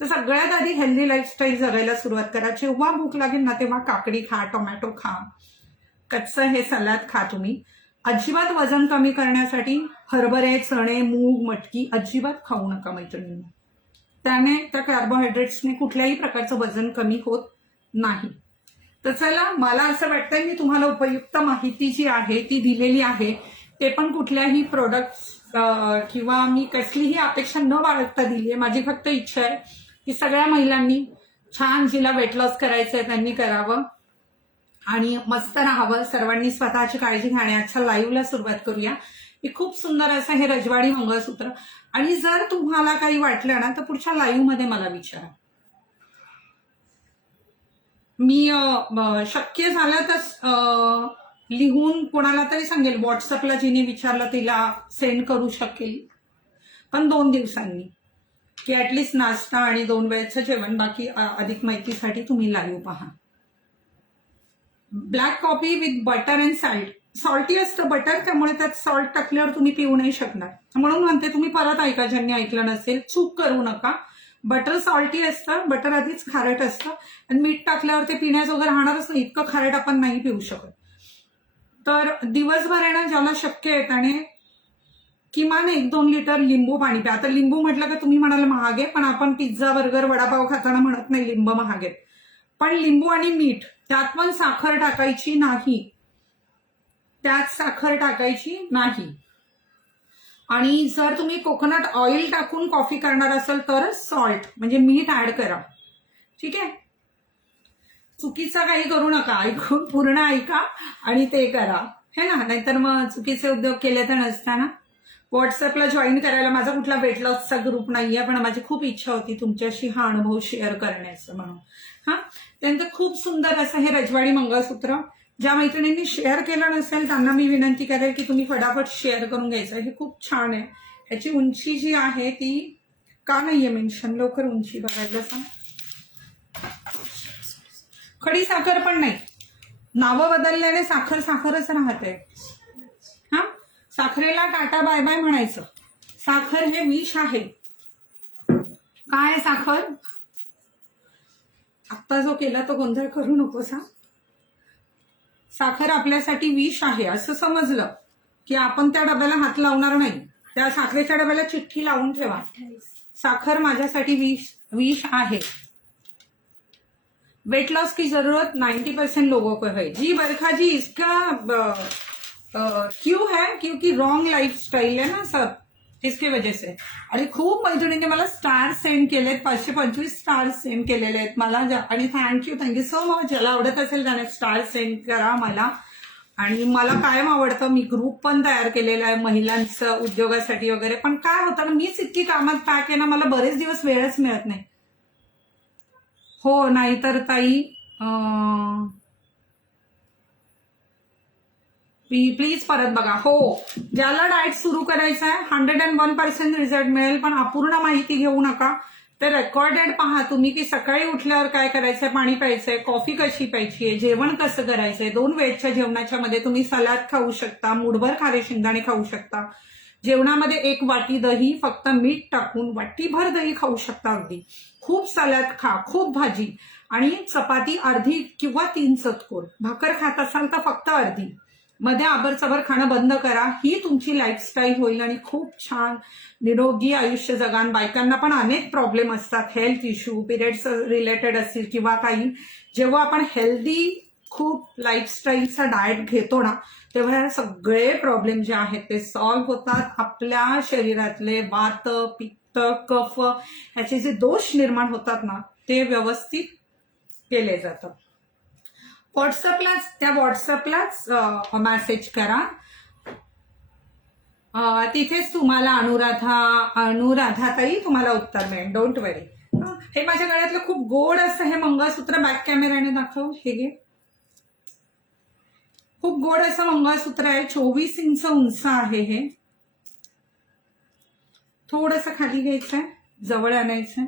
तर सगळ्यात आधी हेल्दी लाईफस्टाईल जगायला सुरुवात करा. जेव्हा भूक लागेल ना तेव्हा काकडी खा, टोमॅटो खा, कच्चं हे सलाद खा तुम्ही. अजिबात वजन कमी करण्यासाठी हरभरे, चणे, मूग, मटकी अजिबात खाऊ नका मैत्रिणींनी. त्याने त्या कार्बोहायड्रेट्सने कुठल्याही प्रकारचं वजन कमी होत नाही. तर चला, मला असं वाटतंय मी तुम्हाला उपयुक्त माहिती जी आहे ती दिलेली आहे. ते पण कुठल्याही प्रोडक्ट्स किंवा मी कसलीही अपेक्षा न बाळगता दिली आहे. माझी फक्त इच्छा आहे की सगळ्या महिलांनी छान, जिला वेट लॉस करायचं आहे त्यांनी करावं आणि मस्त राहावं. सर्वांनी स्वतःची काळजी घेण्याच्या लाईव्हला सुरुवात करूया. हे खूप सुंदर असं हे रजवाडी मंगळसूत्र. आणि जर तुम्हाला काही वाटलं ना तर पुढच्या लाईव्ह मध्ये मला विचारा. मी शक्य झालं तर लिहून कोणाला तरी सांगेल, व्हॉट्सअपला जिने विचारलं तिला सेंड करू शकेल, पण 2 दिवसांनी, की ऍटलिस्ट नाश्ता आणि 2 वेळचं जेवण. बाकी अधिक माहितीसाठी तुम्ही लाईव्ह पहा. Black coffee with butter and salt. Salty असतं बटर, त्यामुळे त्यात सॉल्ट टाकल्यावर तुम्ही पिऊ नाही शकणार. म्हणून म्हणते तुम्ही परत ऐका, ज्यांनी ऐकलं नसेल, चूक करू नका. बटर सॉल्टी असतं, बटर आधीच खारट असतं आणि मीठ टाकल्यावर ते पिण्याजोगं राहणारच नाही. इतकं खारट आपण नाही पिऊ शकत. तर दिवसभर आहे ना, ज्याला शक्य आहे त्याने किमान 1-2 लिटर लिंबू पाणी प्या. आता लिंबू म्हटलं का तुम्ही म्हणाल महाग आहे, पण आपण पिझ्झा, बर्गर, वडापाव खाताना म्हणत नाही लिंबू महाग आहेत. पण लिंबू आणि मीठ, त्यात पण साखर टाकायची नाही. त्यात साखर टाकायची नाही. आणि जर तुम्ही कोकोनट ऑइल टाकून कॉफी करणार असाल तरच सॉल्ट म्हणजे मीठ ऍड करा. ठीक आहे. चुकीचा काही करू नका. ऐकून पूर्ण ऐका आणि ते करा, है ना. नाहीतर मग चुकीचे उद्योग केले तर नसताना. व्हॉट्सअपला जॉईन करायला माझा कुठला वेट लॉसचा ग्रुप नाहीये, पण माझी खूप इच्छा होती तुमच्याशी हा अनुभव शेअर करण्याचं म्हणून. हा, त्यानंतर खूप सुंदर असं हे रजवाडी मंगळसूत्र. ज्या मैत्रिणींनी शेअर केलं नसेल त्यांना मी विनंती करेल की तुम्ही फटाफट शेअर करून घ्यायचं. हे खूप छान आहे. ह्याची उंची जी आहे ती का नाहीये मेन्शन, लवकर उंची बघायला सांग. खडी साखर पण नाही. नावं बदलल्याने साखर साखरच राहते. हा, साखरेला टाटा बाय बाय म्हणायचं. साखर हे विष आहे. काय साखर? आत्ता जो केला तो गोंधळ करू नकोस हा. साखर आपल्यासाठी विष आहे असं समजलं की आपण त्या डब्याला हात लावणार नाही. त्या साखरेच्या डब्याला चिठ्ठी लावून ठेवा, साखर माझ्यासाठी विष है. वेट लॉस की जरूरत 90% लोगों को है. जी बरखा जी, इसका क्यों है? क्योंकि रॉन्ग लाइफस्टाइल है ना सब, इसकी वजह से. आणि खूप मैत्रिणींनी मला स्टार सेंड केलेत, 525 स्टार सेंड केलेले आहेत मला. आणि थँक्यू सो मच. ज्याला आवडत असेल त्याने स्टार सेंड करा मला. आणि मला कायम आवडतं. मी ग्रुप पण तयार केलेला आहे महिलांचं उद्योगासाठी वगैरे. पण काय होतं ना, मीच इतकी कामात पॅक आहे ना, मला बरेच दिवस वेळच मिळत नाही. हो, नाहीतर ताई प्लीज परत बघा. हो, ज्याला डाएट सुरू करायचं आहे 101% रिझल्ट मिळेल. पण अपूर्ण माहिती घेऊ नका. ते रेकॉर्डेड पहा तुम्ही की सकाळी उठल्यावर काय करायचंय, पाणी प्यायचंय, कॉफी कशी प्यायची आहे, जेवण कसं करायचंय. 2 वेळच्या जेवणाच्या मध्ये तुम्ही सलाद खाऊ शकता, मूठभर खारे शेंगदाणे खाऊ शकता. जेवणामध्ये 1 वाटी दही फक्त मीठ टाकून वाटीभर दही खाऊ शकता. अगदी खूप सलाद खा, खूप भाजी आणि चपाती अर्धी किंवा 3 चतकोर. भाकर खात असाल तर फक्त अर्धी. मध्ये आबरचबर खाणं बंद करा. ही तुमची लाईफस्टाईल होईल आणि खूप छान निरोगी आयुष्य जगान. बायकांना पण अनेक प्रॉब्लेम असतात, हेल्थ इश्यू, पिरियड्स रिलेटेड असतील किंवा काही. जेव्हा आपण हेल्दी खूप लाईफस्टाईलचा डाएट घेतो ना, तेव्हा हे सगळे प्रॉब्लेम जे आहेत ते सॉल्व्ह होतात. आपल्या शरीरातले वात, पित्त, कफ ह्याचे जे दोष निर्माण होतात ना, ते व्यवस्थित केले जातात. व्हॉट्सअपलाच मेसेज करा. तिथेच तुम्हाला अनुराधाताई तुम्हाला उत्तर मिळेल. डोंट वरी. हे माझ्या गळ्यातलं खूप गोड असं हे मंगळसूत्र बॅक कॅमेराने दाखव. हे घे. खूप गोड असं मंगळसूत्र आहे. 24 इंच उंच आहे. हे थोडंसं खाली घ्यायचंय, जवळ आणायचंय.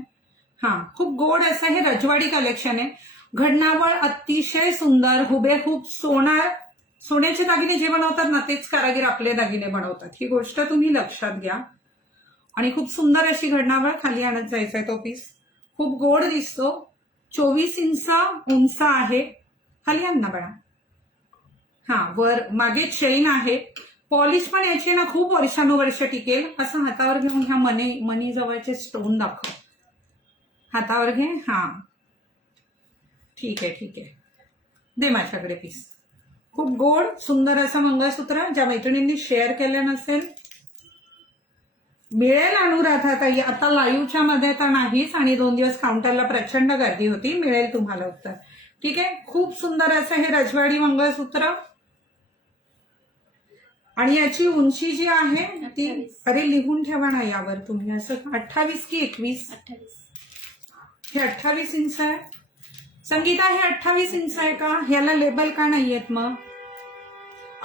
हा, खूप गोड असं हे रजवाडी कलेक्शन आहे. घडणावळ अतिशय सुंदर, हुबेहूब सोन्याचे दागिने जे बनवतात ना, तेच कारागीर आपले दागिने बनवतात. ही गोष्ट तुम्ही लक्षात घ्या. आणि खूप सुंदर अशी घडणावळ. खाली आणत जायचंय तो पीस. खूप गोड दिसतो. 24 इंच उंच आहे. खाली आण ना बळा. हा, वर मागे चेन आहे. पॉलिश पण याची ना खूप वर्षानुवर्ष टिकेल. असं हातावर घेऊन ह्या मनी जवळचे स्टोन दाखव. हातावर घे. हा ठीक आहे ठीक आहे, दे माझ्याकडे पीस. खूप गोड सुंदर असं मंगळसूत्र. ज्या मैत्रिणींनी शेअर केलं नसेल, मिळेल अनुराधाताई. आता लाईव्हच्या मध्ये तर नाहीच, आणि 2 दिवस काउंटरला प्रचंड गर्दी होती. मिळेल तुम्हाला उत्तर. ठीक आहे. खूप सुंदर असं हे रजवाडी मंगळसूत्र, आणि याची उंची जी आहे ती, अरे लिहून ठेवा ना यावर तुम्ही. असं 28 की 21? 28. हे 28 इंच आहे. संगीता हे 28 इंच आहे का? ह्याला लेबल का नाहीयेत मग?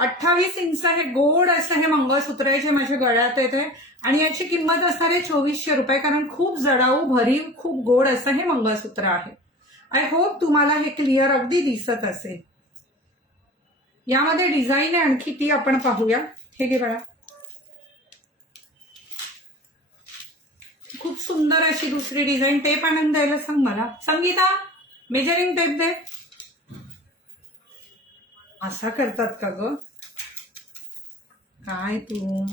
28 इंच हे गोड असं हे मंगळसूत्र आहे जे माझ्या गळ्यात येते, आणि याची किंमत असणार आहे 2400 रुपये. कारण खूप जडाऊ भरीव खूप गोड असं हे मंगळसूत्र आहे. आय होप तुम्हाला हे क्लिअर अगदी दिसत असेल. यामध्ये डिझाईन आहे आणखी, ती आपण पाहूया. हे घे बघा, खूप सुंदर अशी दुसरी डिझाईन. टेप आणून द्यायला सांग मला संगीता. मेजरिंग टेप दे. असा करतात का ग काय तू?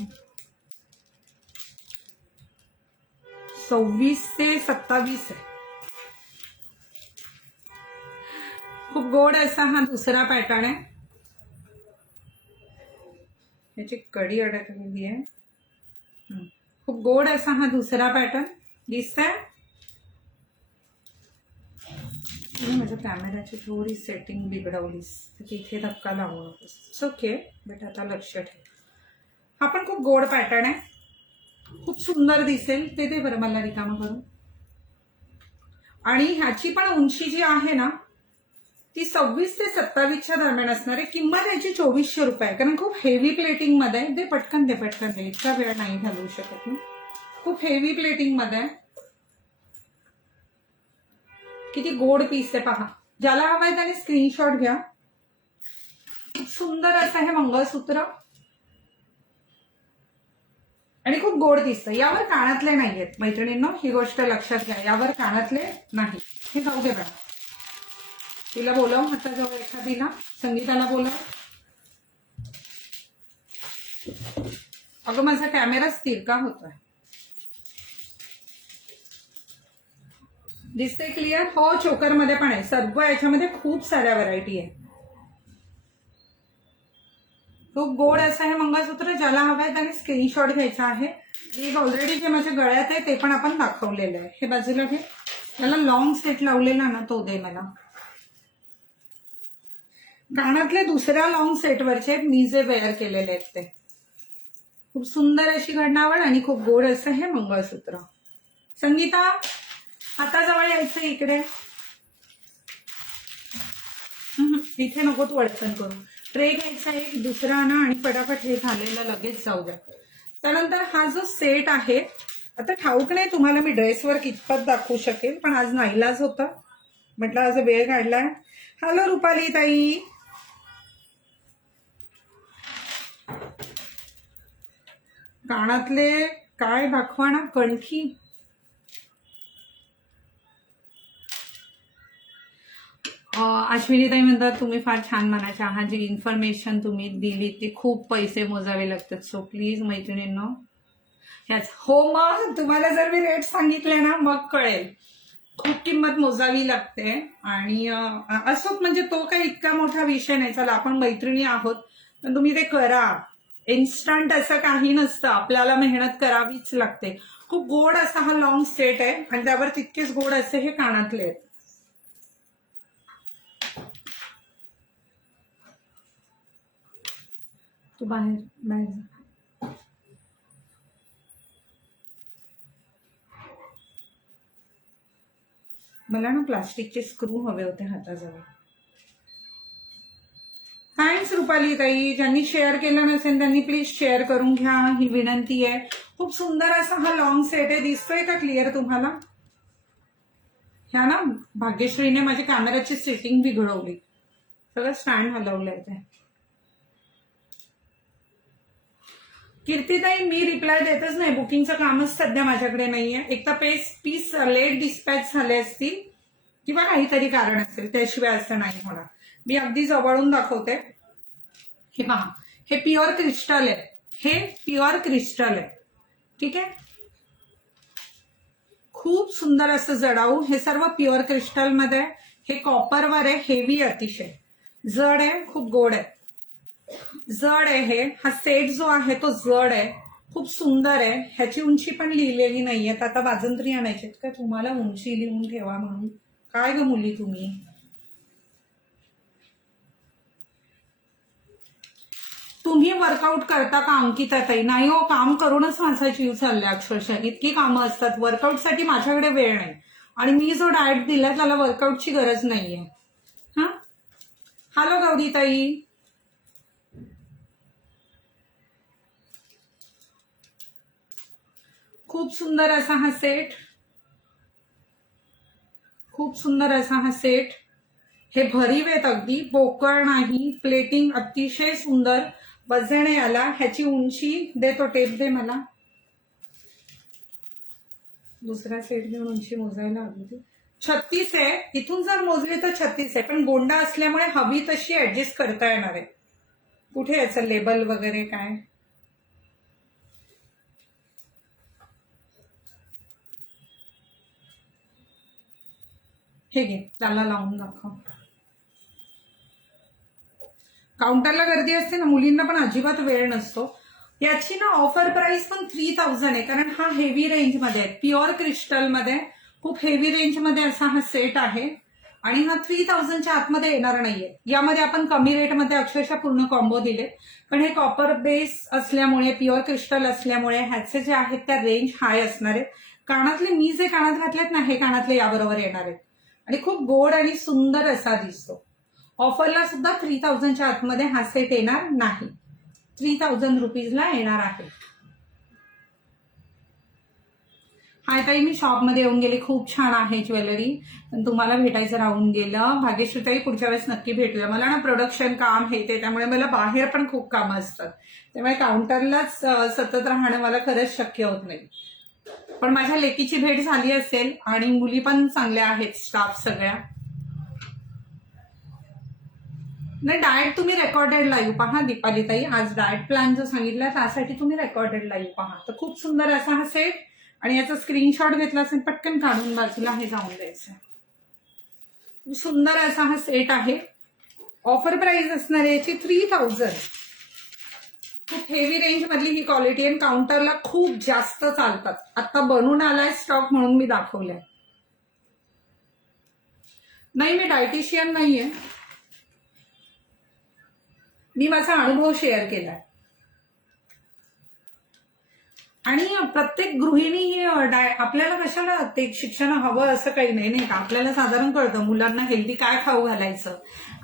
26 ते 27 आहे. खूप गोड असा हा दुसरा पॅटर्न आहे. याची कडी अडकलेली आहे. खूप गोड असा हा दुसरा पॅटर्न दिसतंय. माझ्या कॅमेराची थोडी सेटिंग बिघडवलीस तर तिथे धक्का लावू नकोस. ओके बट आता लक्ष ठेव. हा पण खूप गोड पॅटर्न आहे, खूप सुंदर दिसेल. ते दे बरं मला रिकामं करून. आणि ह्याची पण उंची जी आहे ना ती 26 ते 27च्या दरम्यान असणार आहे. किंमत याची 2400 रुपये. कारण खूप हेवी प्लेटिंग मध्ये. दे पटकन दे पटकन दे, इतका वेळ नाही घालवू शकत मी. खूप हेवी प्लेटिंग मध्ये. किती गोड पीस आहे पहा. ज्याला हवाय त्याने स्क्रीनशॉट घ्या. सुंदर असं हे मंगळसूत्र, आणि खूप गोड दिसतं. यावर कानातले नाहीयेत मैत्रिणींनो, ही गोष्ट लक्षात घ्या. यावर कानातले नाही. हे जाऊ दे बघा. तिला बोलव हाताजवळ एखादीला. संगीताला बोलव. अगं माझा कॅमेरा स्थिर का होतोय? दिसते क्लिअर? हो, चोकर मध्ये पण आहे. सर्व याच्यामध्ये खूप साऱ्या व्हरायटी आहे. खूप गोड असं आहे मंगळसूत्र. ज्याला हवंय त्याने स्क्रीनशॉट घ्यायचा आहे. एक ऑलरेडी जे माझ्या गळ्यात आहे ते पण आपण दाखवलेलं आहे. हे बाजूला घे. त्याला लॉंग सेट लावलेला ना तो दे मला. कानातले दुसऱ्या लॉंग सेटवरचे मी जे वेअर केलेले आहेत ते. खूप सुंदर अशी घडणावळ आणि खूप गोड असं हे मंगळसूत्र. संगीता हाताजवळ यायचं इकडे. इथे नको तू अडचण करू. ट्रे घ्यायचा एक दुसरा ना, आणि फटाफट हे झालेलं लगेच जाऊ द्या. त्यानंतर हा जो सेट आहे, आता ठाऊक नाही तुम्हाला मी ड्रेसवर कितपत दाखवू शकेल, पण आज नाईलाज होता म्हटलं आज वेळ काढलाय. हॅलो रुपाली ताई. कानातले काय दाखवा ना. कणठी. अश्विनीताई म्हणतात तुम्ही फार छान म्हणायचे आहात. जी इन्फॉर्मेशन तुम्ही दिली ती खूप पैसे मोजावे लागतात. सो प्लीज मैत्रिणींनो याच. हो मग तुम्हाला जर मी रेट सांगितले ना मग कळेल. खूप किंमत मोजावी लागते. आणि असोच म्हणजे तो काही इतका मोठा विषय नाही. चला आपण मैत्रिणी आहोत, पण तुम्ही ते करा. इन्स्टंट असं काही नसतं. आपल्याला मेहनत करावीच लागते. खूप गोड असा हा लॉंग सेट आहे, आणि त्यावर तितकेच गोड असे हे कानातले आहेत. तू बाहेर जा. मला ना प्लास्टिकचे स्क्रू हवे होते हाताजवळ. थँक्स रुपाली ताई. ज्यांनी शेअर केलं नसेल त्यांनी प्लीज शेअर करून घ्या, ही विनंती आहे. खूप सुंदर असा हा लॉंग सेट आहे. दिसतोय का क्लिअर तुम्हाला? ह्या ना भाग्यश्रीने माझी कॅमेराची सेटिंग बिघडवली. सगळं स्टँड हलवलंय ते. कीर्तीताई मी रिप्लाय देतच नाही. बुकिंगचं कामच सध्या माझ्याकडे नाहीये. एक तर पीस लेट डिस्पॅच झाले असतील किंवा काहीतरी कारण असेल, त्याशिवाय असं नाही होणार. मी अगदी जवळून दाखवते. हे पहा, हे प्युअर क्रिस्टल आहे, हे प्युअर क्रिस्टल आहे. ठीक आहे, खूप सुंदर असं जडाऊ. हे सर्व प्युअर क्रिस्टल मध्ये. हे कॉपरवर आहे, हेवी अतिशय जड आहे, खूप गोड आहे, जड आहे. हे हा सेट जो आहे तो जड आहे, खूप सुंदर आहे. ह्याची उंची पण लिहिलेली नाहीये. आता बाजंत्री आणायची का तुम्हाला उंची लिहून ठेवा म्हणून? काय ग मुली तुम्ही? तुम्ही वर्कआउट करता का अंकिता ताई? नाही हो, काम करूनच माझा जीव चाललाय अक्षरशः. इतकी कामं असतात, वर्कआउटसाठी माझ्याकडे वेळ नाही. आणि मी जो डाएट दिलाय त्याला वर्कआउटची गरज नाहीये. हा, हॅलो गौरी ताई. खूप सुंदर असा हा सेट, खूप सुंदर असा हा सेट. हे भरीव आहेत अगदी, पोकळ नाही, प्लेटिंग अतिशय सुंदर. वजन आहे याला. ह्याची उंची दे, तो टेप दे मला. दुसरा सेट घेऊन उंची मोजायला हवी. 36 आहे. इथून जर मोजली तर 36 आहे, पण गोंडा असल्यामुळे हवी तशी ऍडजस्ट करता येणार आहे. कुठे याचं लेबल वगैरे काय? हे घे, त्याला लावून दाखव. काउंटरला गर्दी असते ना, मुलींना पण अजिबात वेळ नसतो. याची ना ऑफर प्राइस पण 3000 आहे, कारण हा हेवी रेंज मध्ये आहे, प्युअर क्रिस्टल मध्ये खूप हेवी रेंज मध्ये असा हा सेट आहे. आणि हा 3000च्या आतमध्ये येणार नाहीये. यामध्ये आपण कमी रेटमध्ये अक्षरशः पूर्ण कॉम्बो दिले, पण हे कॉपर बेस असल्यामुळे, प्युअर क्रिस्टल असल्यामुळे ह्याचे जे आहेत त्या रेंज हाय असणार आहेत. कानातले मी जे कानात घातलेत ना, हे कानातले याबरोबर येणार आहेत. आणि खूप गोड आणि सुंदर असा दिसतो. ऑफरला सुद्धा 3000च्या आतमध्ये हा सेट येणार नाही. 3000 रुपीजला येणार आहे. हाय ताई, मी शॉपमध्ये येऊन गेले, खूप छान आहे ज्वेलरी, पण तुम्हाला भेटायचं राहून गेलं. भाग्यश्री ताई, पुढच्या वेळेस नक्की भेटूया. मला ना प्रोडक्शन काम हे ते, त्यामुळे मला बाहेर पण खूप कामं असतात, त्यामुळे काउंटरलाच सतत राहणं मला खरंच शक्य होत नाही. पण माझ्या लेकीची भेट झाली असेल आणि मुली पण चांगल्या आहेत, स्टाफ सगळ्या. नाही, डाएट तुम्ही रेकॉर्डेड लाईव्ह पहा दीपाली ताई. आज डाएट प्लॅन जो सांगितला त्यासाठी तुम्ही रेकॉर्डेड लाईव्ह पहा. तर खूप सुंदर असा हा सेट. आणि याचा स्क्रीनशॉट घेतला असेल पटकन काढून बाजूला हे जाऊन द्यायचं. सुंदर असा हा सेट आहे. ऑफर प्राइस असणार आहे याची 3000. खूप हेवी रेंज मधली ही क्वालिटी आहे. काउंटरला खूप जास्त चालतात. आता बनून आलाय स्टॉक म्हणून मी दाखवलाय. नाही, मी डायटिशियन नाहीये, मी माझा अनुभव शेअर केलाय. आणि प्रत्येक गृहिणी ही आपल्याला कशाला ते शिक्षण हवं असं काही नाही, नाही का? आपल्याला साधारण कळतं मुलांना हेल्दी काय खाऊ घालायचं.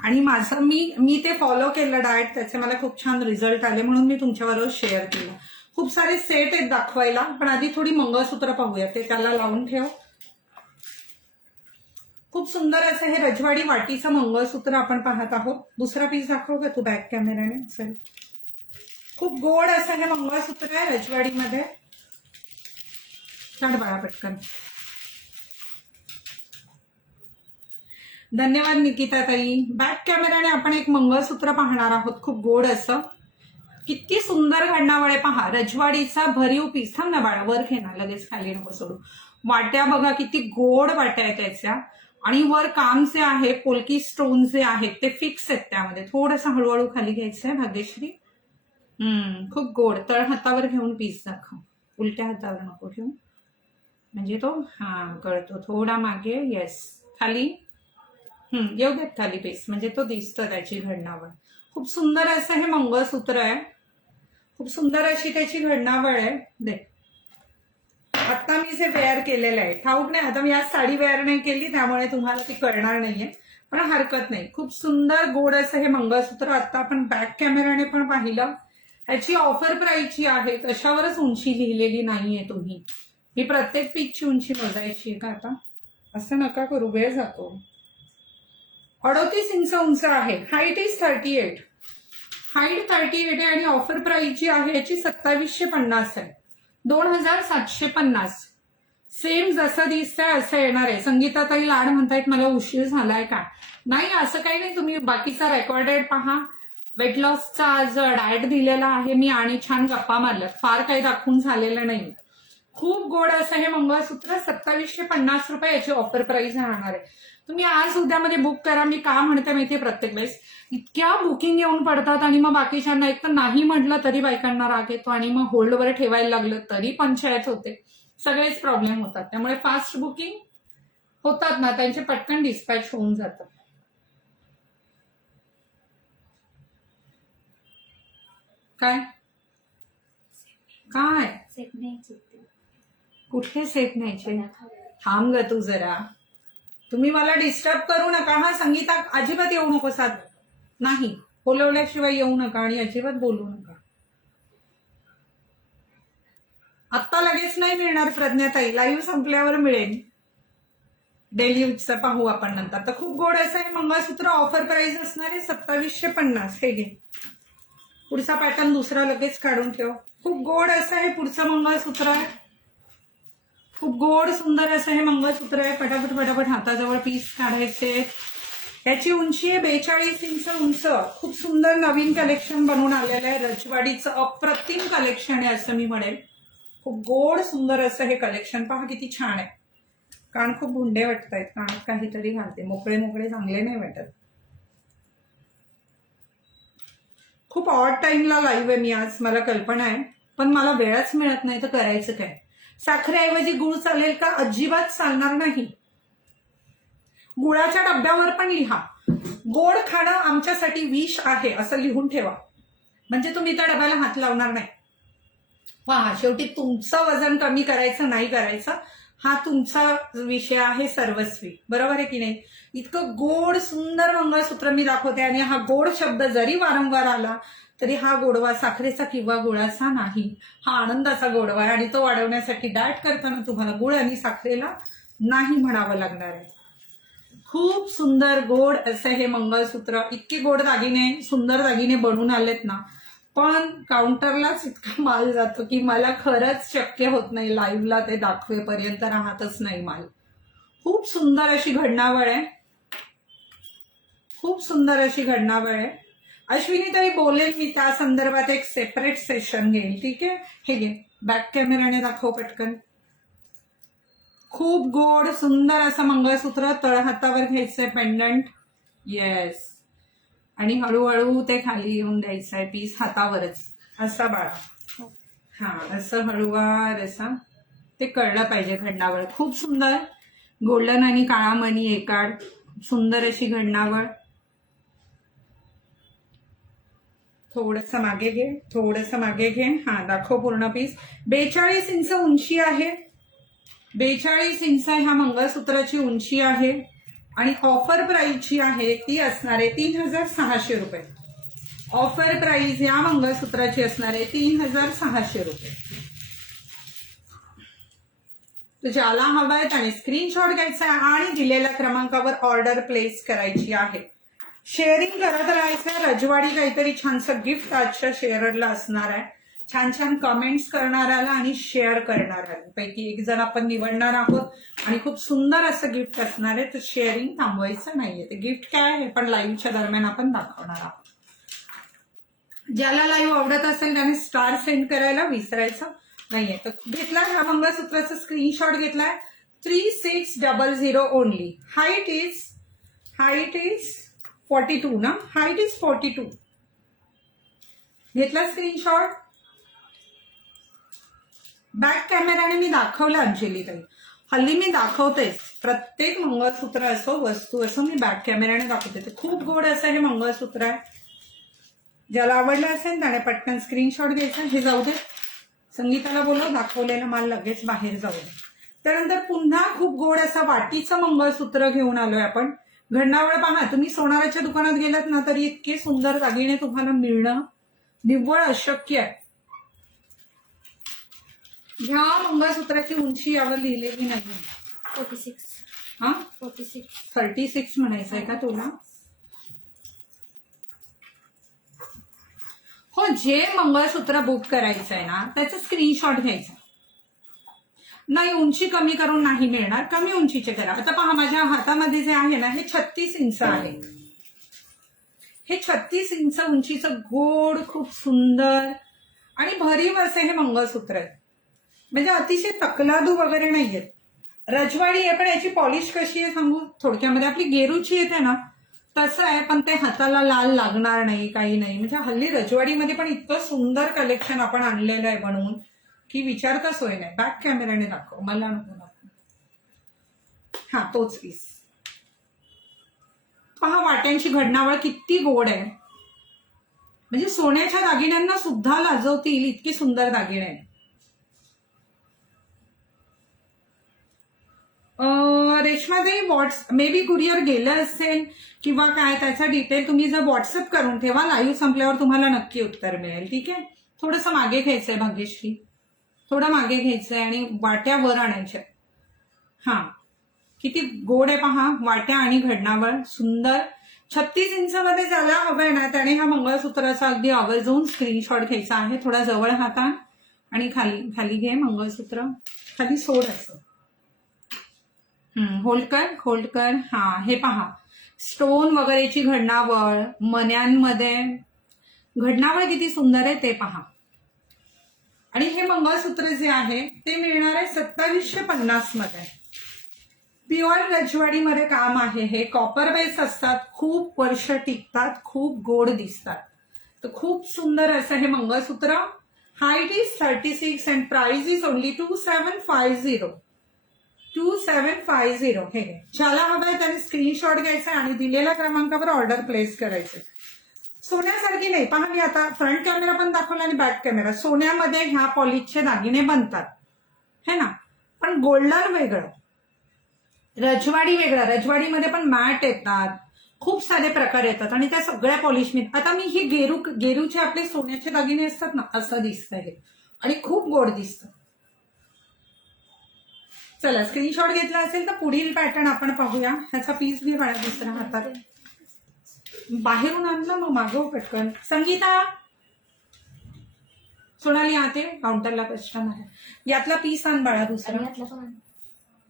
आणि माझं मी ते फॉलो केलं डाएट, त्याचे मला खूप छान रिझल्ट आले, म्हणून मी तुमच्याबरोबर शेअर केलं. खूप सारे सेट आहेत दाखवायला, पण आधी थोडी मंगळसूत्र पाहूया. ते त्याला लावून ठेव. खूप सुंदर असं हे रजवाडी वाटीचं मंगळसूत्र आपण पाहत आहोत. दुसरा पीस दाखव का तू बॅक कॅमेराने? चल, खूप गोड असं हे मंगळसूत्र आहे रजवाडीमध्ये. काढ बाळा पटकन. धन्यवाद निकिता ताई. बॅक कॅमेराने आपण एक मंगळसूत्र पाहणार आहोत, खूप गोड असं. किती सुंदर घडणावळे पहा. रजवाडीचा भरीव पीस. थांब ना बाळा, वर घे ना, लगेच खाली नको सोडू. वाट्या बघा, किती गोड वाट्या आहेत त्याच्या. आणि वर काम जे आहे, पोल्की स्टोन जे आहेत ते फिक्स आहेत त्यामध्ये. थोडंसं हळूहळू खाली घ्यायचं आहे भाग्यश्री. खूप गोड. तळ हातावर घेऊन पीस दाखव, उलट्या हातावर नको घेऊ, म्हणजे तो कळतो. थोडा मागे, येस, खाली. येऊ देत खाली पीस, म्हणजे तो दिसतं त्याची घडणावळ. खूप सुंदर असं हे मंगळसूत्र आहे. खूप सुंदर अशी त्याची घडणावळ आहे. दे, आता मी जे वेअर केलेलं आहे, ठाऊक नाही, आता मी आज साडी वेअर नाही केली त्यामुळे तुम्हाला ती कळणार नाहीये, पण हरकत नाही. खूप सुंदर गोड असं हे मंगळसूत्र. आता आपण बॅक कॅमेराने पण पाहिलं. ह्याची ऑफर प्राइसची आहे, कशावरच उंची लिहिलेली नाहीये. तुम्ही ही प्रत्येक पीसची उंची मोजायची आहे का? आता असं नका करू, वेळ जातो. 38 इंच उंच आहे. Height is 38. हाईट 38 आहे. आणि ऑफर प्राइस जी आहे याची 2750 आहे. 2750. सेम जसं दिसतंय असं येणार आहे. संगीताताई लाड म्हणतायत मला उशीर झालाय का? नाही, असं काही नाही. तुम्ही बाकीचा रेकॉर्डेड पहा. वेट लॉसचा आज डाएट दिलेला आहे मी आणि छान गप्पा मारल्यात. फार काही दाखवून झालेलं नाही. खूप गोड असं हे मंगळसूत्र 2750 रुपये याची ऑफर प्राइस राहणार आहे. तुम्ही आज उद्यामध्ये बुक करा. मी का म्हणते माहितीये, प्रत्येक वेळेस इतक्या बुकिंग येऊन पडतात आणि मग बाकीच्यांना एक तर नाही म्हटलं तरी बायकांना राग येतो आणि मग होल्डवर ठेवायला लागलं तरी पंचायत होते. सगळेच प्रॉब्लेम होतात. त्यामुळे फास्ट बुकिंग होतात ना, त्यांचे पटकन डिस्पॅच होऊन जातात. काय काय कुठले सेट न्यायचे? थांब ग तू जरा. तुम्ही मला डिस्टर्ब करू नका. हा संगीता, अजिबात येऊ नको. साथ नाही, बोलवल्याशिवाय येऊ नका आणि अजिबात बोलू नका. आत्ता लगेच नाही मिळणार प्रज्ञाताई, लाईव्ह संपल्यावर मिळेल. डेली यूजचं पाहू आपण नंतर. तर खूप गोड असं आहे मंगळसूत्र. ऑफर प्राइस असणार आहे 2750. हे घे. पुढचा पॅटर्न दुसरा लगेच काढून ठेव. खूप गोड असं आहे पुढचं मंगळसूत्र आहे. खूप गोड सुंदर असं हे मंगळसूत्र आहे. पटापट पटापट हाताजवळ पीस काढायचे. याची उंची आहे 42 इंच उंच. खूप सुंदर नवीन कलेक्शन बनवून आलेलं आहे. रजवाडीचं अप्रतिम कलेक्शन आहे असं मी म्हणेल. खूप गोड सुंदर असं हे कलेक्शन. पहा किती छान आहे. कान खूप भुंडे वाटत आहेत. कानात काहीतरी घालते. मोकळे मोकळे चांगले नाही वाटत. खूप ऑड टाइमला लाईव्ह आहे मी आज, मला कल्पना आहे, पण मला वेळच मिळत नाही तर करायचं काय. साखरेऐवजी गुळ चालेल का? अजिबात चालणार नाही. गुळाच्या डब्यावर पण लिहा, गोड खाणं आमच्यासाठी विष आहे असं लिहून ठेवा. म्हणजे तुम्ही त्या डब्याला हात लावणार नाही. वा, शेवटी तुमचं वजन कमी करायचं नाही करायचं हा तुमचा विषय आहे सर्वस्वी. बरोबर आहे की नाही? इतकं गोड सुंदर मंगळसूत्र मी दाखवते आणि हा गोड शब्द जरी वारंवार आला तरी हा गोडवा साखरेचा किंवा गुळाचा नाही. हा आनंदाचा गोडवा आहे आणि तो वाढवण्यासाठी डाएट करताना तुम्हाला गुळ आणि साखरेला नाही म्हणावं लागणार आहे. खूप सुंदर गोड असं हे मंगळसूत्र. इतके गोड दागिने, सुंदर दागिने बनवून आलेत ना, पण काउंटरलाच इतका माल जातो की मला खरंच शक्य होत नाही लाईव्हला ते दाखवेपर्यंत राहतच नाही माल. खूप सुंदर अशी घडणावळ आहे. खूप सुंदर अशी घडणावळ आहे. अश्विनी ताई बोलेल मी त्या संदर्भात, एक सेपरेट सेशन घेईल. ठीक आहे? हे घे, बॅक कॅमेराने दाखव पटकन. खूप गोड सुंदर असं मंगळसूत्र. तळहातावर घ्यायचंय पेंडंट. येस. आणि हळूहळू ते खाली येऊन द्यायचंय पीस हातावरच. असा बाळा. हा, असं हळूवार असा ते कळलं पाहिजे घडणावळ. खूप सुंदर गोल्डन आणि काळा मणी एकाड. सुंदर अशी घडणावळ. थोडंसं मागे घे, थोडंसं मागे घे. हा, दाखव पूर्ण पीस. 42 इंच उंची आहे. 42 इंच ह्या मंगळसूत्राची उंची आहे आणि ऑफर प्राइस जी आहे ती असणार आहे 3600 रुपये. ऑफर प्राइस या मंगळसूत्राची असणार आहे 3600 रुपये. तर ज्याला हवा आहे त्याने स्क्रीनशॉट घ्यायचा आहे आणि दिलेल्या क्रमांकावर ऑर्डर प्लेस करायची आहे. शेअरिंग करत राहायचं. रजवाडी काहीतरी छानसं गिफ्ट आजच्या शेअरला असणार आहे. छान छान कमेंट्स करणाऱ्याला आणि शेअर करणाऱ्याला पैकी एक जण आपण निवडणार आहोत आणि खूप सुंदर असं गिफ्ट असणार आहे. तर शेअरिंग थांबवायचं नाहीये. ते गिफ्ट काय आहे पण लाईव्हच्या दरम्यान आपण दाखवणार आहोत. ज्याला लाईव्ह आवडत असेल त्याने स्टार सेंड करायला विसरायचं नाहीये. तर घेतला ह्या मंगळसूत्राचा स्क्रीनशॉट घेतलाय. 3600 ओनली. हाईट इज 42 ना. Height is 42. घेतला स्क्रीनशॉट. बॅक कॅमेराने मी दाखवलं अंजली ताई. हल्ली मी दाखवतेच. प्रत्येक मंगळसूत्र असो वस्तू असो मी बॅक कॅमेराने दाखवते. ते खूप गोड असं हे मंगळसूत्र आहे. ज्याला आवडलं असेल त्याने पटकन स्क्रीनशॉट घ्यायचा. हे जाऊ दे, संगीताला बोलव, दाखवलेलं माल लगेच बाहेर जाऊ दे. त्यानंतर पुन्हा खूप गोड असं वाटीचं मंगळसूत्र घेऊन आलोय आपण. घडणावळ पहा, तुम्ही सोनाराच्या दुकानात गेलात ना तरी इतके सुंदर दागिने तुम्हाला मिळणं निव्वळ अशक्य आहे. ह्या मंगळसूत्राची उंची यावर लिहिलेली नाही. 46. हा, 46. 36 म्हणायचं आहे का तुला? हो, जे मंगळसूत्र बुक करायचं आहे ना त्याचं स्क्रीनशॉट घ्यायचा. नाही, उंची कमी करून नाही मिळणार. कमी उंचीचे करा. आता पहा, माझ्या हातामध्ये जे आहे ना हे 36 इंच आहे. हे 36 इंच उंचीचं गोड खूप सुंदर आणि भरीव असं हे मंगळसूत्र आहे. म्हणजे अतिशय तकलादू वगैरे नाहीये. रजवाडी आहे पण याची पॉलिश कशी आहे सांगू थोडक्यामध्ये. आपली गेरूची येते ना तसं आहे, पण ते हाताला लाल लागणार नाही, काही नाही. म्हणजे हल्ली रजवाडीमध्ये पण इतकं सुंदर कलेक्शन आपण आणलेलं आहे बनवून की विचारता सोय नाही. बॅक कॅमेराने दाखव, मला नको दाखव. हा तोच पीस पहा. वाट्यांची घडणावळ किती गोड आहे. म्हणजे सोन्याच्या दागिन्यांना सुद्धा लाजवतील इतकी सुंदर दागिने आहे. रेश्माताई मे बी कुरिअर गेलं असेल किंवा काय, त्याचा डिटेल तुम्ही जर व्हॉट्सअप करून ठेवा. लाईव्ह संपल्यावर तुम्हाला नक्की उत्तर मिळेल. ठीक आहे. थोडंसं मागे घ्यायचंय भाग्यश्री, थोडं मागे घ्यायचंय आणि वाट्या वर आणायच्या. हा किती गोड आहे पहा. वाट्या आणि घडणावळ सुंदर. 36 इंच मध्ये ज्याला हवंय ना त्याने हा मंगळसूत्राचा अगदी आवर्जून स्क्रीनशॉट घ्यायचा आहे. थोडा जवळ हाता आणि खाली खाली घे मंगळसूत्र, खाली सोड असं. होल्ड कर. हा हे पहा. स्टोन वगैरेची घडणावळ, मण्यांमध्ये घडणावळ किती सुंदर आहे ते पहा. आणि हे मंगळसूत्र जे आहे ते मिळणार आहे 2750 मध्ये. प्युअर रजवाडीमध्ये काम आहे. हे कॉपर बेस असतात, खूप वर्ष टिकतात, खूप गोड दिसतात. तर खूप सुंदर असं हे mangalsutra. Height is 36 and price is only 2750. 2750. हे ज्याला हवंय त्याने स्क्रीनशॉट घ्यायचा आणि दिलेल्या क्रमांकावर ऑर्डर प्लेस करायचे. सोन्यासारखी नाही पहा. मी आता फ्रंट कॅमेरा पण दाखवला आणि बॅक कॅमेरा. सोन्यामध्ये ह्या पॉलिशचे दागिने बनतात है ना, पण गोल्डर वेगळं, रजवाडी वेगळं. रजवाडीमध्ये पण मॅट येतात, खूप सारे प्रकार येतात आणि त्या सगळ्या पॉलिश मी आता मी ही गेरूचे आपले सोन्याचे दागिने असतात ना असं दिसतं हे आणि खूप गोड दिसतं. चला स्क्रीनशॉट घेतला असेल तर पुढील पॅटर्न आपण पाहूया. ह्याचा पीस घे बाळा दुसऱ्या हातात. बाहेरून आणलं मग मागव पटकन. संगीता, सोनाली आते काउंटरला कस्टमर आहे. यातला पीस आण बाळा दुसरा,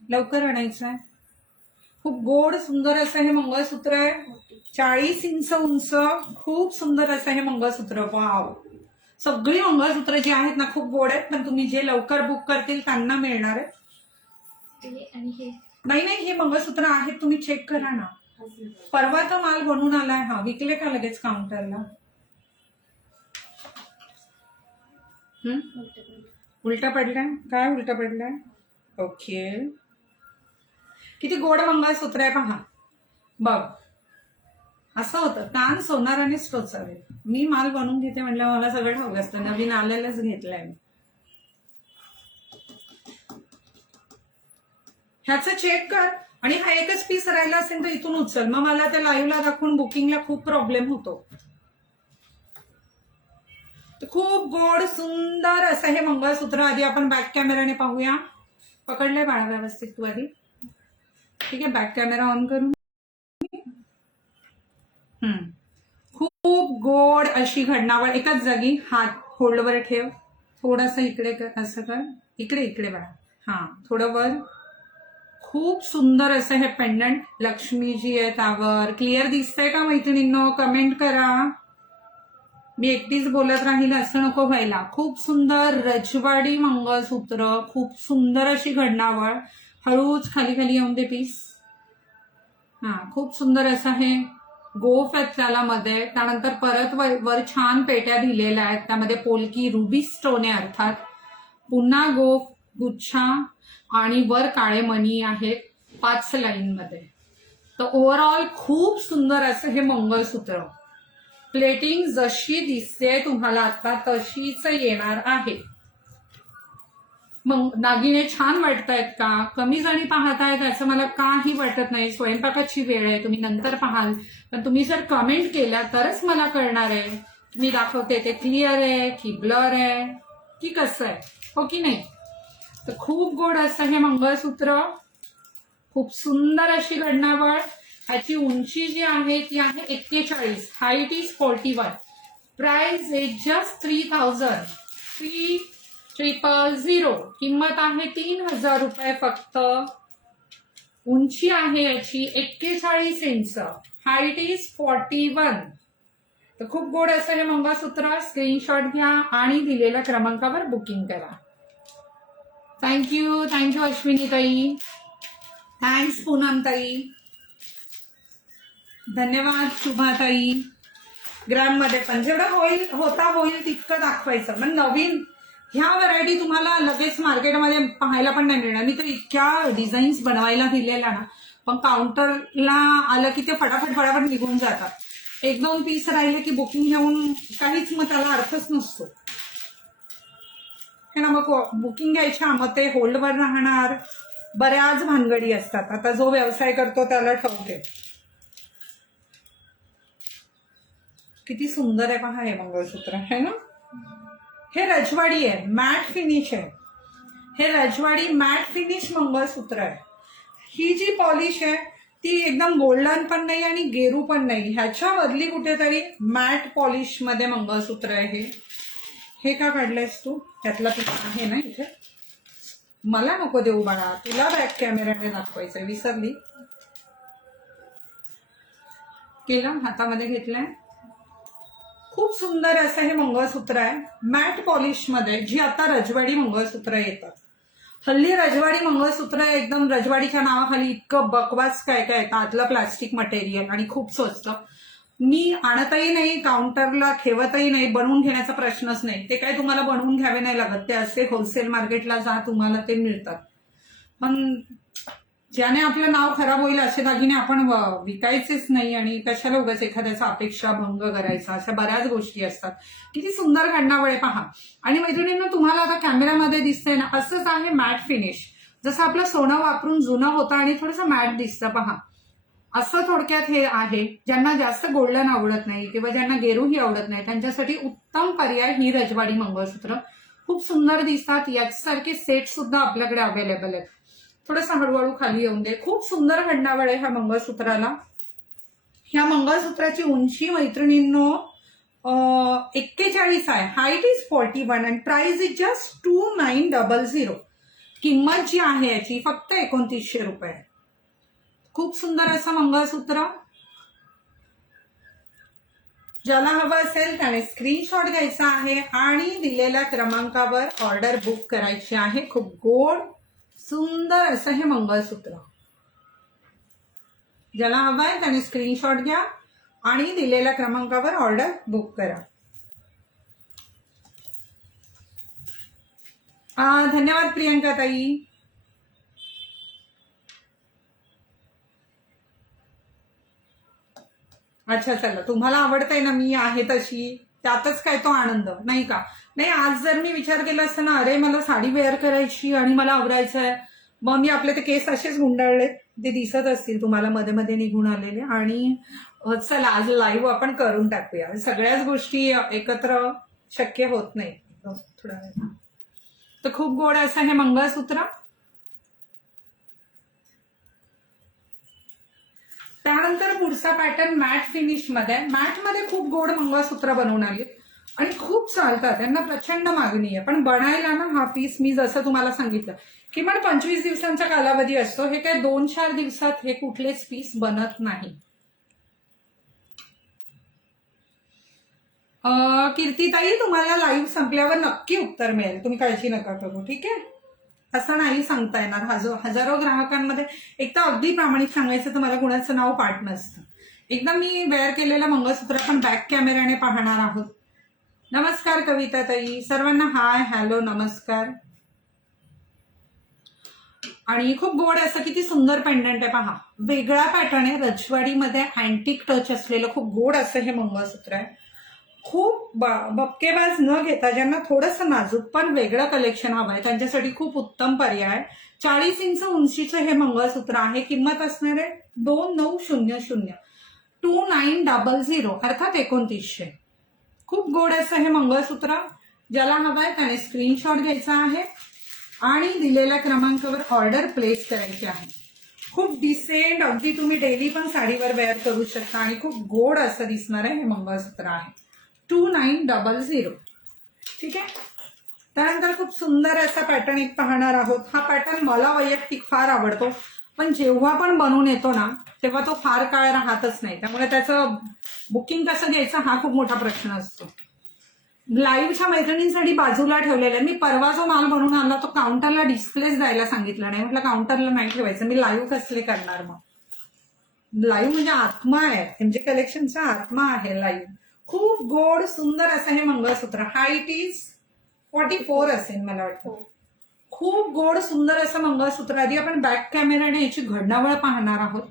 लवकर आणायचा आहे. खूप गोड सुंदर असं हे मंगळसूत्र आहे. 40 इंच उंच, खूप सुंदर असं हे मंगळसूत्र. वाव. सगळी मंगळसूत्र जी आहेत ना खूप गोड आहेत, पण तुम्ही जे लवकर बुक करतील त्यांना मिळणार आहे. नाही हे मंगळसूत्र आहेत, तुम्ही चेक करा ना. परवा तर माल बनून आलाय. हा विकले का लगेच काउंटरला? उलटा पडलाय. काय उलटा पडलाय? ओके. किती गोड मंगळसूत्र आहे पहा. बघ असं होतं, कान सोनारानेच टोचावे. मी माल बनवून घेते म्हटलं मला सगळं ठाऊक असतं. नवीन आलेलंच घेतलंय मी. ह्याचं चेक कर आणि हा एकच पीस राहिला असेल तर इथून उचल. मग मला ते लाईव्हला दाखवून बुकिंगला खूप प्रॉब्लेम होतो. खूप गोड सुंदर असं हे मंगळसूत्र. आधी आपण बॅक कॅमेराने पाहूया. पकडलंय बाळा व्यवस्थित तू आधी. ठीक आहे, बॅक कॅमेरा ऑन करून. खूप गोड अशी घडणावळ एकाच जागी. हात होल्डवर ठेव, थोडंसं इकडे कर, असं कर. इकडे बाळा. हा थोडं वर. खूप सुंदर असं हे पेंडंट. लक्ष्मीजी आहे त्यावर. क्लिअर दिसतंय का मैत्रिणींनो? कमेंट करा. मी एकटीच बोलत राहील असं नको व्हायला. खूप सुंदर रजवाडी मंगळसूत्र, खूप सुंदर अशी घडणावळ. हळूच खाली खाली येऊन दे पीस. हा खूप सुंदर असं हे गोफ आहेत त्याला मध्ये. त्यानंतर परत वर छान पेट्या दिलेल्या आहेत, त्यामध्ये पोलकी रुबी स्टोन आहे अर्थात. पुन्हा गोफ गुच्छा आणि वर काळे मणी आहेत 5 लाईन मध्ये. तर ओव्हरऑल खूप सुंदर असं हे मंगळसूत्र. प्लेटिंग जशी दिसते तुम्हाला आता तशीच येणार आहे. मग दागिने छान वाटतायत का? कमी जणी पाहतायत असं मला काही वाटत नाही. स्वयंपाकाची वेळ आहे, तुम्ही नंतर पाहाल. पण तुम्ही जर कमेंट केल्या तरच मला कळणार आहे मी दाखवते ते क्लिअर आहे की ब्लर आहे की कसं आहे, हो की नाही. तर खूप गोड असं हे मंगळसूत्र. खूप सुंदर अशी घडणावळ. ह्याची उंची जी आहे ती आहे 41. Height is 41. Price is just 3000. किंमत आहे 3000 रुपये फक्त. उंची आहे याची 41 इंच. Height is 41. तर खूप गोड असं हे मंगळसूत्र, स्क्रीनशॉट घ्या आणि दिलेल्या क्रमांकावर बुकिंग करा. थँक्यू अश्विनी ताई, थँक्स पूनम ताई, धन्यवाद शुभाताई. ग्राममध्ये पण जेवढं होईल तितकं दाखवायचं. मग नवीन ह्या व्हरायटी तुम्हाला लगेच मार्केटमध्ये पाहायला पण नाही मिळणार. मी तर इतक्या डिझाईन्स बनवायला दिलेल्या ना, पण काउंटरला आलं की ते फटाफट निघून जातात. 1-2 पीस राहिले की बुकिंग घेऊन काहीच मग त्याला अर्थच नसतो हे ना. मग बुकिंग घ्यायच्या, मग ते होल्डवर राहणार, बऱ्याच भानगडी असतात. आता जो व्यवसाय करतो त्याला ठाऊक. किती सुंदर आहे पहा हे मंगळसूत्र है ना. हे रजवाडी आहे, मॅट फिनिश आहे. हे रजवाडी मॅट फिनिश मंगळसूत्र आहे. ही जी पॉलिश आहे ती एकदम गोल्डन पण नाही आणि गेरू पण नाही. ह्याच्या बदली कुठेतरी मॅट पॉलिश मध्ये मंगळसूत्र आहे. हे का काढलंयस तू? त्यातला पीस आहे ना इथे. मला नको देऊ बाळा, तुला बॅक कॅमेऱ्याने दाखवायचंय, विसरली. केलं, हातामध्ये घेतलंय. खूप सुंदर असं हे मंगळसूत्र आहे मॅट पॉलिश मध्ये, जी आता रजवाडी मंगळसूत्र येतात. हल्ली रजवाडी मंगळसूत्र एकदम रजवाडीच्या नावाखाली इतकं बकवास काय येतं, आतलं प्लास्टिक मटेरियल आणि खूप स्वस्त. मी आणतही नाही, काउंटरला ठेवतही नाही, बनवून घेण्याचा प्रश्नच नाही. ते काय तुम्हाला बनवून घ्यावे नाही लागत, ते असे होलसेल मार्केटला जा तुम्हाला ते मिळतात. पण ज्याने आपलं नाव खराब होईल असे दागिने आपण विकायचेच नाही आणि कशाला उगाच एखाद्याचा अपेक्षा भंग करायचा. अशा बऱ्याच गोष्टी असतात. किती सुंदर घडणावळे पहा. आणि मैत्रिणींना तुम्हाला आता कॅमेऱ्यामध्ये दिसतंय ना, असंच आहे मॅट फिनिश. जसं आपलं सोनं वापरून जुनं होतं आणि थोडंसं मॅट दिसतं पहा, असं थोडक्यात हे आहे. ज्यांना जास्त गोल्डन आवडत नाही किंवा ज्यांना गेरूही आवडत नाही त्यांच्यासाठी उत्तम पर्याय ही रजवाडी मंगळसूत्र. खूप सुंदर दिसतात. याच्यासारखे सेट सुद्धा आपल्याकडे अवेलेबल आहेत. थोडंसं हळूहळू खाली येऊन दे. खूप सुंदर घडणावळ आहे ह्या मंगळसूत्राला. ह्या मंगळसूत्राची उंची मैत्रिणींनो 41 आहे. Height is 41 and price is just 2900. किंमत जी आहे याची फक्त 2900 रुपये. खूप सुंदर असं मंगळसूत्र. ज्याला हवं असेल त्याने स्क्रीनशॉट घ्यायचा आहे आणि दिलेल्या क्रमांकावर ऑर्डर बुक करायची आहे. खूप गोड सुंदर असं हे मंगळसूत्र. ज्याला हवंय त्याने स्क्रीनशॉट घ्या आणि दिलेल्या क्रमांकावर ऑर्डर बुक करा. धन्यवाद प्रियंका ताई. अच्छा चला, तुम्हाला आवडतंय ना मी आहे तशी, त्यातच काय तो आनंद नाही का. नाही, आज जर मी विचार केला असता ना, अरे मला साडी वेअर करायची आणि मला आवरायचं आहे, मग मी आपले ते केस असेच गुंडाळले, ते दिसत असतील तुम्हाला मध्ये मध्ये निघून आलेले. आणि चला आज लाईव्ह आपण करून टाकूया. सगळ्याच गोष्टी एकत्र शक्य होत नाही थोडा वेळ. तर खूप गोड असं हे मंगळसूत्र. त्यानंतर पुढचा पॅटर्न मॅट फिनिश मध्ये. मॅट मध्ये खूप गोड मंगळसूत्र बनवून आली आणि खूप चालतात, त्यांना प्रचंड मागणी आहे. पण बनायला ना हा पीस मी जसं तुम्हाला सांगितलं किमान 25 दिवसांचा कालावधी असतो. हे काय 2-4 दिवसात हे कुठलेच पीस बनत नाही. कीर्तीताई, तुम्हाला लाईव्ह संपल्यावर नक्की उत्तर मिळेल, तुम्ही काळजी नका करू, ठीक आहे. असं नाही सांगता येणार. हजारो ग्राहकांमध्ये एक तर अगदी प्रामाणिक सांगायचं तर मला कुणाचं नाव पाठ नसतं. एकदा मी वेअर केलेलं मंगळसूत्र आपण बॅक कॅमेऱ्याने पाहणार आहोत. नमस्कार कविता ताई, सर्वांना हाय हॅलो नमस्कार. आणि खूप गोड असं किती सुंदर पेंडंट आहे पहा. वेगळा पॅटर्न आहे, रजवाडीमध्ये अँटिक टच असलेलं खूप गोड असं हे मंगळसूत्र आहे. खूप बपकेबाज न घेता ज्यांना थोडंसं नाजूक पण वेगळं कलेक्शन हवं आहे त्यांच्यासाठी खूप उत्तम पर्याय. 40 इंच उंचीचं हे मंगळसूत्र आहे. किंमत असणार आहे 2900, 2900 अर्थात 2900. खूप गोड असं हे मंगळसूत्र. ज्याला हवं आहे त्याने स्क्रीनशॉट घ्यायचा आहे आणि दिलेल्या क्रमांकावर ऑर्डर प्लेस करायची आहे. खूप डिसेंट, अगदी तुम्ही डेली पण साडीवर वेअर करू शकता आणि खूप गोड असं दिसणार आहे हे मंगळसूत्र आहे. 2900, ठीक आहे. त्यानंतर खूप सुंदर असा पॅटर्न एक पाहणार आहोत. हा पॅटर्न मला वैयक्तिक फार आवडतो, पण जेव्हा पण बनवून येतो ना तेव्हा तो फार काळ राहतच नाही. त्यामुळे त्याचं बुकिंग कसं घ्यायचं हा खूप मोठा प्रश्न असतो. लाईव्हच्या मैत्रिणींसाठी बाजूला ठेवलेला आहे. मी परवा जो माल बनवून आणला तो काउंटरला डिस्प्लेच द्यायला सांगितलं नाही. म्हटलं काउंटरला नाही ठेवायचं, मी लाईव्ह कसले करणार मग. लाईव्ह म्हणजे आत्मा आहे, म्हणजे कलेक्शनचा आत्मा आहे लाईव्ह. खूप गोड सुंदर असं हे मंगळसूत्र. हाईट इज 44 असेल मला वाटतं. खूप गोड सुंदर असं मंगळसूत्र. आधी आपण बॅक कॅमेराने याची घडणावळ पाहणार आहोत.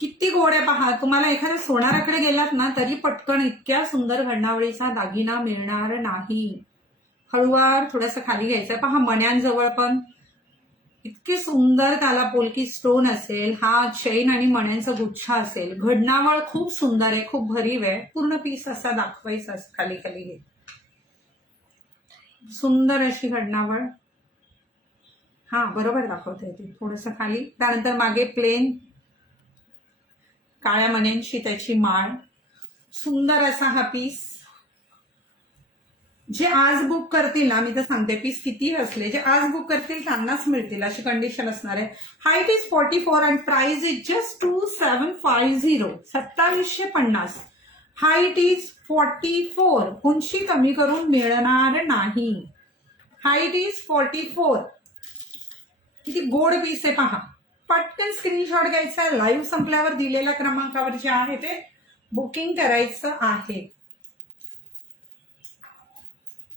किती गोड आहे पहा. तुम्हाला एखाद्या सोनाराकडे गेलात ना तरी पटकन इतक्या सुंदर घडणावळीचा दागिना मिळणार नाही. हळूवार थोडंसं खाली घ्यायचं. पहा मण्यांजवळ पण इतके सुंदर त्याला पोलकी स्टोन असेल. हा चैन आणि मण्यांचा गुच्छा असेल. घडणावळ खूप सुंदर आहे, खूप भरीव आहे. पूर्ण पीस असा दाखवायचा असं खाली खाली घे. सुंदर अशी घडणावळ. हा बरोबर दाखवता येते. थोडंसं खाली. त्यानंतर मागे प्लेन काळ्या मण्यांची त्याची माळ. सुंदर असा हा पीस. जे आज बुक करतील ना, मी तर सांगते पीस किती असले, जे आज बुक करतील त्यांनाच मिळतील अशी कंडिशन असणार आहे. Height is 44 and price is just 2750 2750. Height is 44. उंची कमी करून मिळणार नाही. Height is 44. किती गोड पीस आहे पहा. पटकन स्क्रीनशॉट घ्यायचा. लाईव्ह संपल्यावर दिलेल्या क्रमांकावर जे आहे ते बुकिंग करायचं आहे.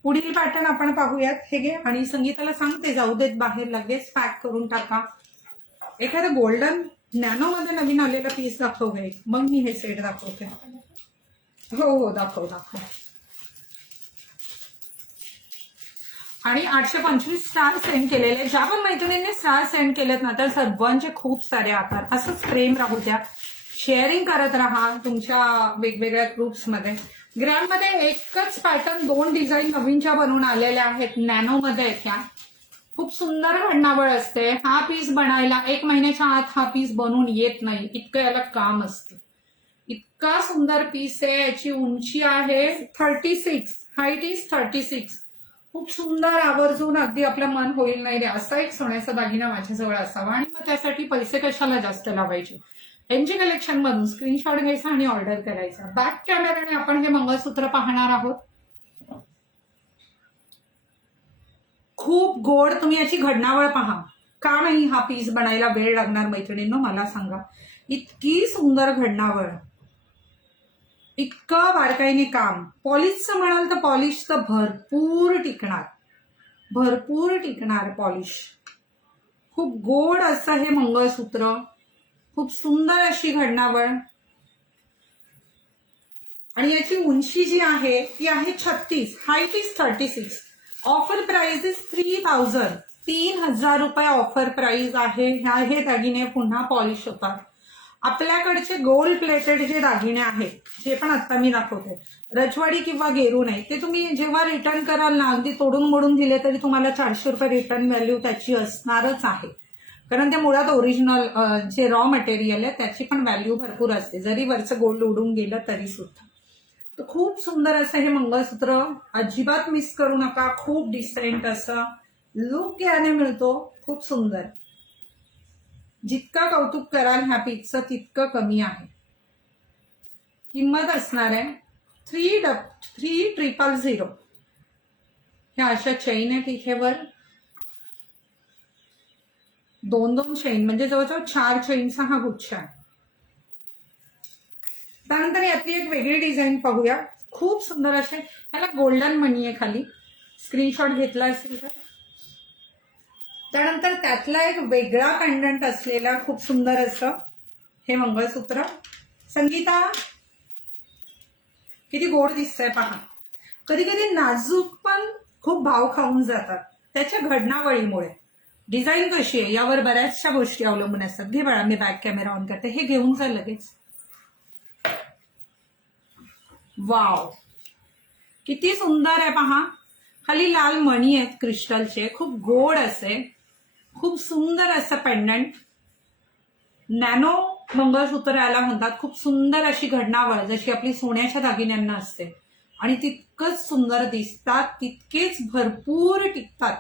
पुढील पॅटर्न आपण पाहूयात. हे घे आणि संगीताला सांगते जाऊ देत बाहेर, लगेच पॅक करून टाका. एखादं गोल्डन नॅनो मध्ये नवीन आलेला पीस दाखव गे, मग मी हे सेट दाखवते. हो हो दाखव दाखव. आणि 825 स्टार सेंड केलेले. ज्या पण मैत्रिणींनी स्टार सेंड केलेत ना तर सर्वांचे खूप सारे आकार. असंच प्रेम राहू द्या. शेअरिंग करत राहा तुमच्या वेगवेगळ्या ग्रुप्समध्ये. ग्रॅममध्ये एकच पॅटर्न 2 डिझाईन नवीनच्या बनवून आलेल्या आहेत. नॅनोमध्ये आहेत ह्या. खूप सुंदर घडणावळ असते. हा पीस बनायला 1 महिन्याच्या आत हा पीस बनवून येत नाही, इतकं याला काम असतं. इतका सुंदर पीस आहे. याची उंची आहे 36. Height is 36. खूप सुंदर आवर्जून अगदी आपलं मन होईल नाही रे असा एक सोन्याचा दागिना माझ्याजवळ असावा. आणि मग त्यासाठी पैसे कशाला जास्त लावायचे. एनजी कलेक्शन मधून स्क्रीनशॉट घ्यायचा आणि ऑर्डर करायचा. बॅक कॅमेराने आपण हे मंगळसूत्र पाहणार आहोत. खूप गोड. तुम्ही याची घडणावळ पहा. का नाही हा पीस बनायला वेळ लागणार मैत्रिणींनो मला सांगा. इतकी सुंदर घडणावळ, इतकं बारकाईने काम. पॉलिशचं म्हणाल तर पॉलिश तर भरपूर टिकणार, भरपूर टिकणार पॉलिश. खूप गोड असं हे मंगळसूत्र. खूप सुंदर अशी घडणावळ. आणि याची उंची जी आहे ती आहे 36. Height is 36. Offer price is 3000. 3000 रुपये ऑफर प्राइस आहे. हे दागिने पुन्हा पॉलिश होतात. आपल्याकडचे गोल्ड प्लेटेड जे दागिने आहेत, जे पण आता मी दाखवते, रजवाडी किंवा गेरू नाही, ते तुम्ही जेव्हा रिटर्न कराल ना, अगदी तोडून मोडून दिले तरी तुम्हाला 400 रुपये रिटर्न व्हॅल्यू त्याची असणारच आहे. कारण ते मुळात ओरिजिनल जे रॉ मटेरियल आहे त्याची पण व्हॅल्यू भरपूर असते, जरी वरचं गोल्ड उडून गेलं तरी सुद्धा. तर खूप सुंदर असं हे मंगळसूत्र. अजिबात मिस करू नका. खूप डिसेंट असं लुक याने मिळतो. खूप सुंदर. जितका कौतुक कराल ह्या पीसचं तितकं कमी आहे. किंमत असणार आहे 3000. ह्या अशा चैन आहेत इथे वर. 2 चैन म्हणजे जवळजवळ 4 चैनचा हा गुच्छ आहे. त्यानंतर यातली एक वेगळी डिझाईन पाहूया. खूप सुंदर असे. ह्याला गोल्डन मणी आहे खाली. स्क्रीनशॉट घेतला असेल तर. त्यानंतर त्यातला एक वेगळा पेंडंट असलेला खूप सुंदर असं हे मंगळसूत्र. संगीता किती गोड दिसतंय पहा. कधी कधी नाजूक पण खूप भाव खाऊन जातात त्याच्या घडणावळीमुळे. डिझाईन कशी आहे यावर बऱ्याचशा गोष्टी अवलंबून असतात. घे बाळा, मी बॅक कॅमेरा ऑन करते. हे घेऊन जा लगेच. वाव, किती सुंदर आहे पहा. खाली लाल मणी आहेत क्रिस्टलचे. खूप गोड असे, खूप सुंदर असं पेंडंट. नॅनो मंगळसूत्र याला म्हणतात. खूप सुंदर अशी घडणावळ जशी आपली सोन्याच्या दागिन्यांना असते. आणि तितकंच सुंदर दिसतात, तितकेच भरपूर टिकतात.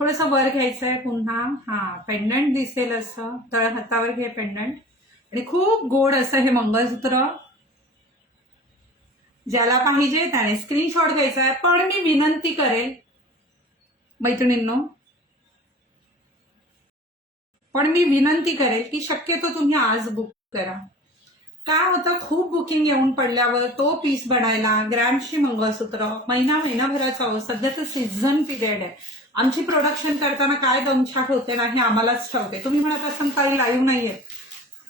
थोडंसं वर घ्यायचं आहे पुन्हा. हा, पेंडंट दिसेल असं तळ हातावर घे पेंडंट. आणि खूप गोड असं हे मंगळसूत्र. ज्याला पाहिजे त्याने स्क्रीनशॉट घ्यायचा आहे. पण मी विनंती करेल मैत्रिणींनो, की शक्यतो तुम्ही आज बुक करा. काय होतं, खूप बुकिंग येऊन पडल्यावर तो पीस बनायला, ग्रॅमची मंगळसूत्र महिनाभराचा हो. सध्या तर सीझन पिरियड आहे. आमची प्रोडक्शन करताना काय दमछाक होते ना हे आम्हालाच ठाऊक. तुम्ही म्हणत असाल काही लाईव्ह नाहीये,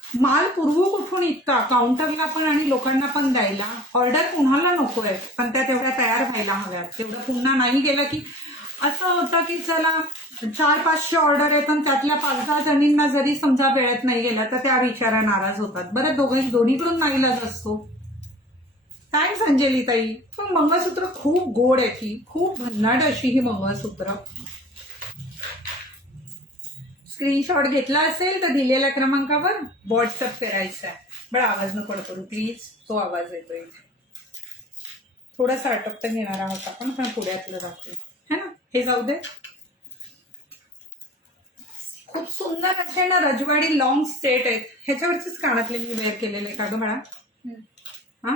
माल पुरवू कुठून इतका, काउंटरला पण आणि लोकांना पण द्यायला. ऑर्डर कुणाला नकोय, पण त्या तेवढ्या तयार व्हायला हव्यात. तेवढं पुन्हा नाही गेलं की असं होतं की चला 400-500 ऑर्डर आहेत आणि त्यातल्या 5-10 जणींना जरी समजा वेळेत नाही गेला तर त्या विचारा नाराज होतात. बरं, दोन्हीकडून नाईलाज असतो. थँक्स अंजली ताई. पण मंगळसूत्र खूप गोड आहे की, खूप भन्नाट अशी ही मंगळसूत्र. स्क्रीनशॉट घेतला असेल तर दिलेल्या क्रमांकावर व्हॉट्सअप करायचा आहे. बरं, आवाज नको करू प्लीज, तो आवाज येतोय. थोडासा अटकता घेणार आहोत आपण, पण पुढ्यातलं दाखवू है ना. हे जाऊ दे. खूप सुंदर असे ना रजवाडी लॉंग सेट आहेत. ह्याच्यावरचेच कानातले मी वेअर केलेले का ग बाळा. हा,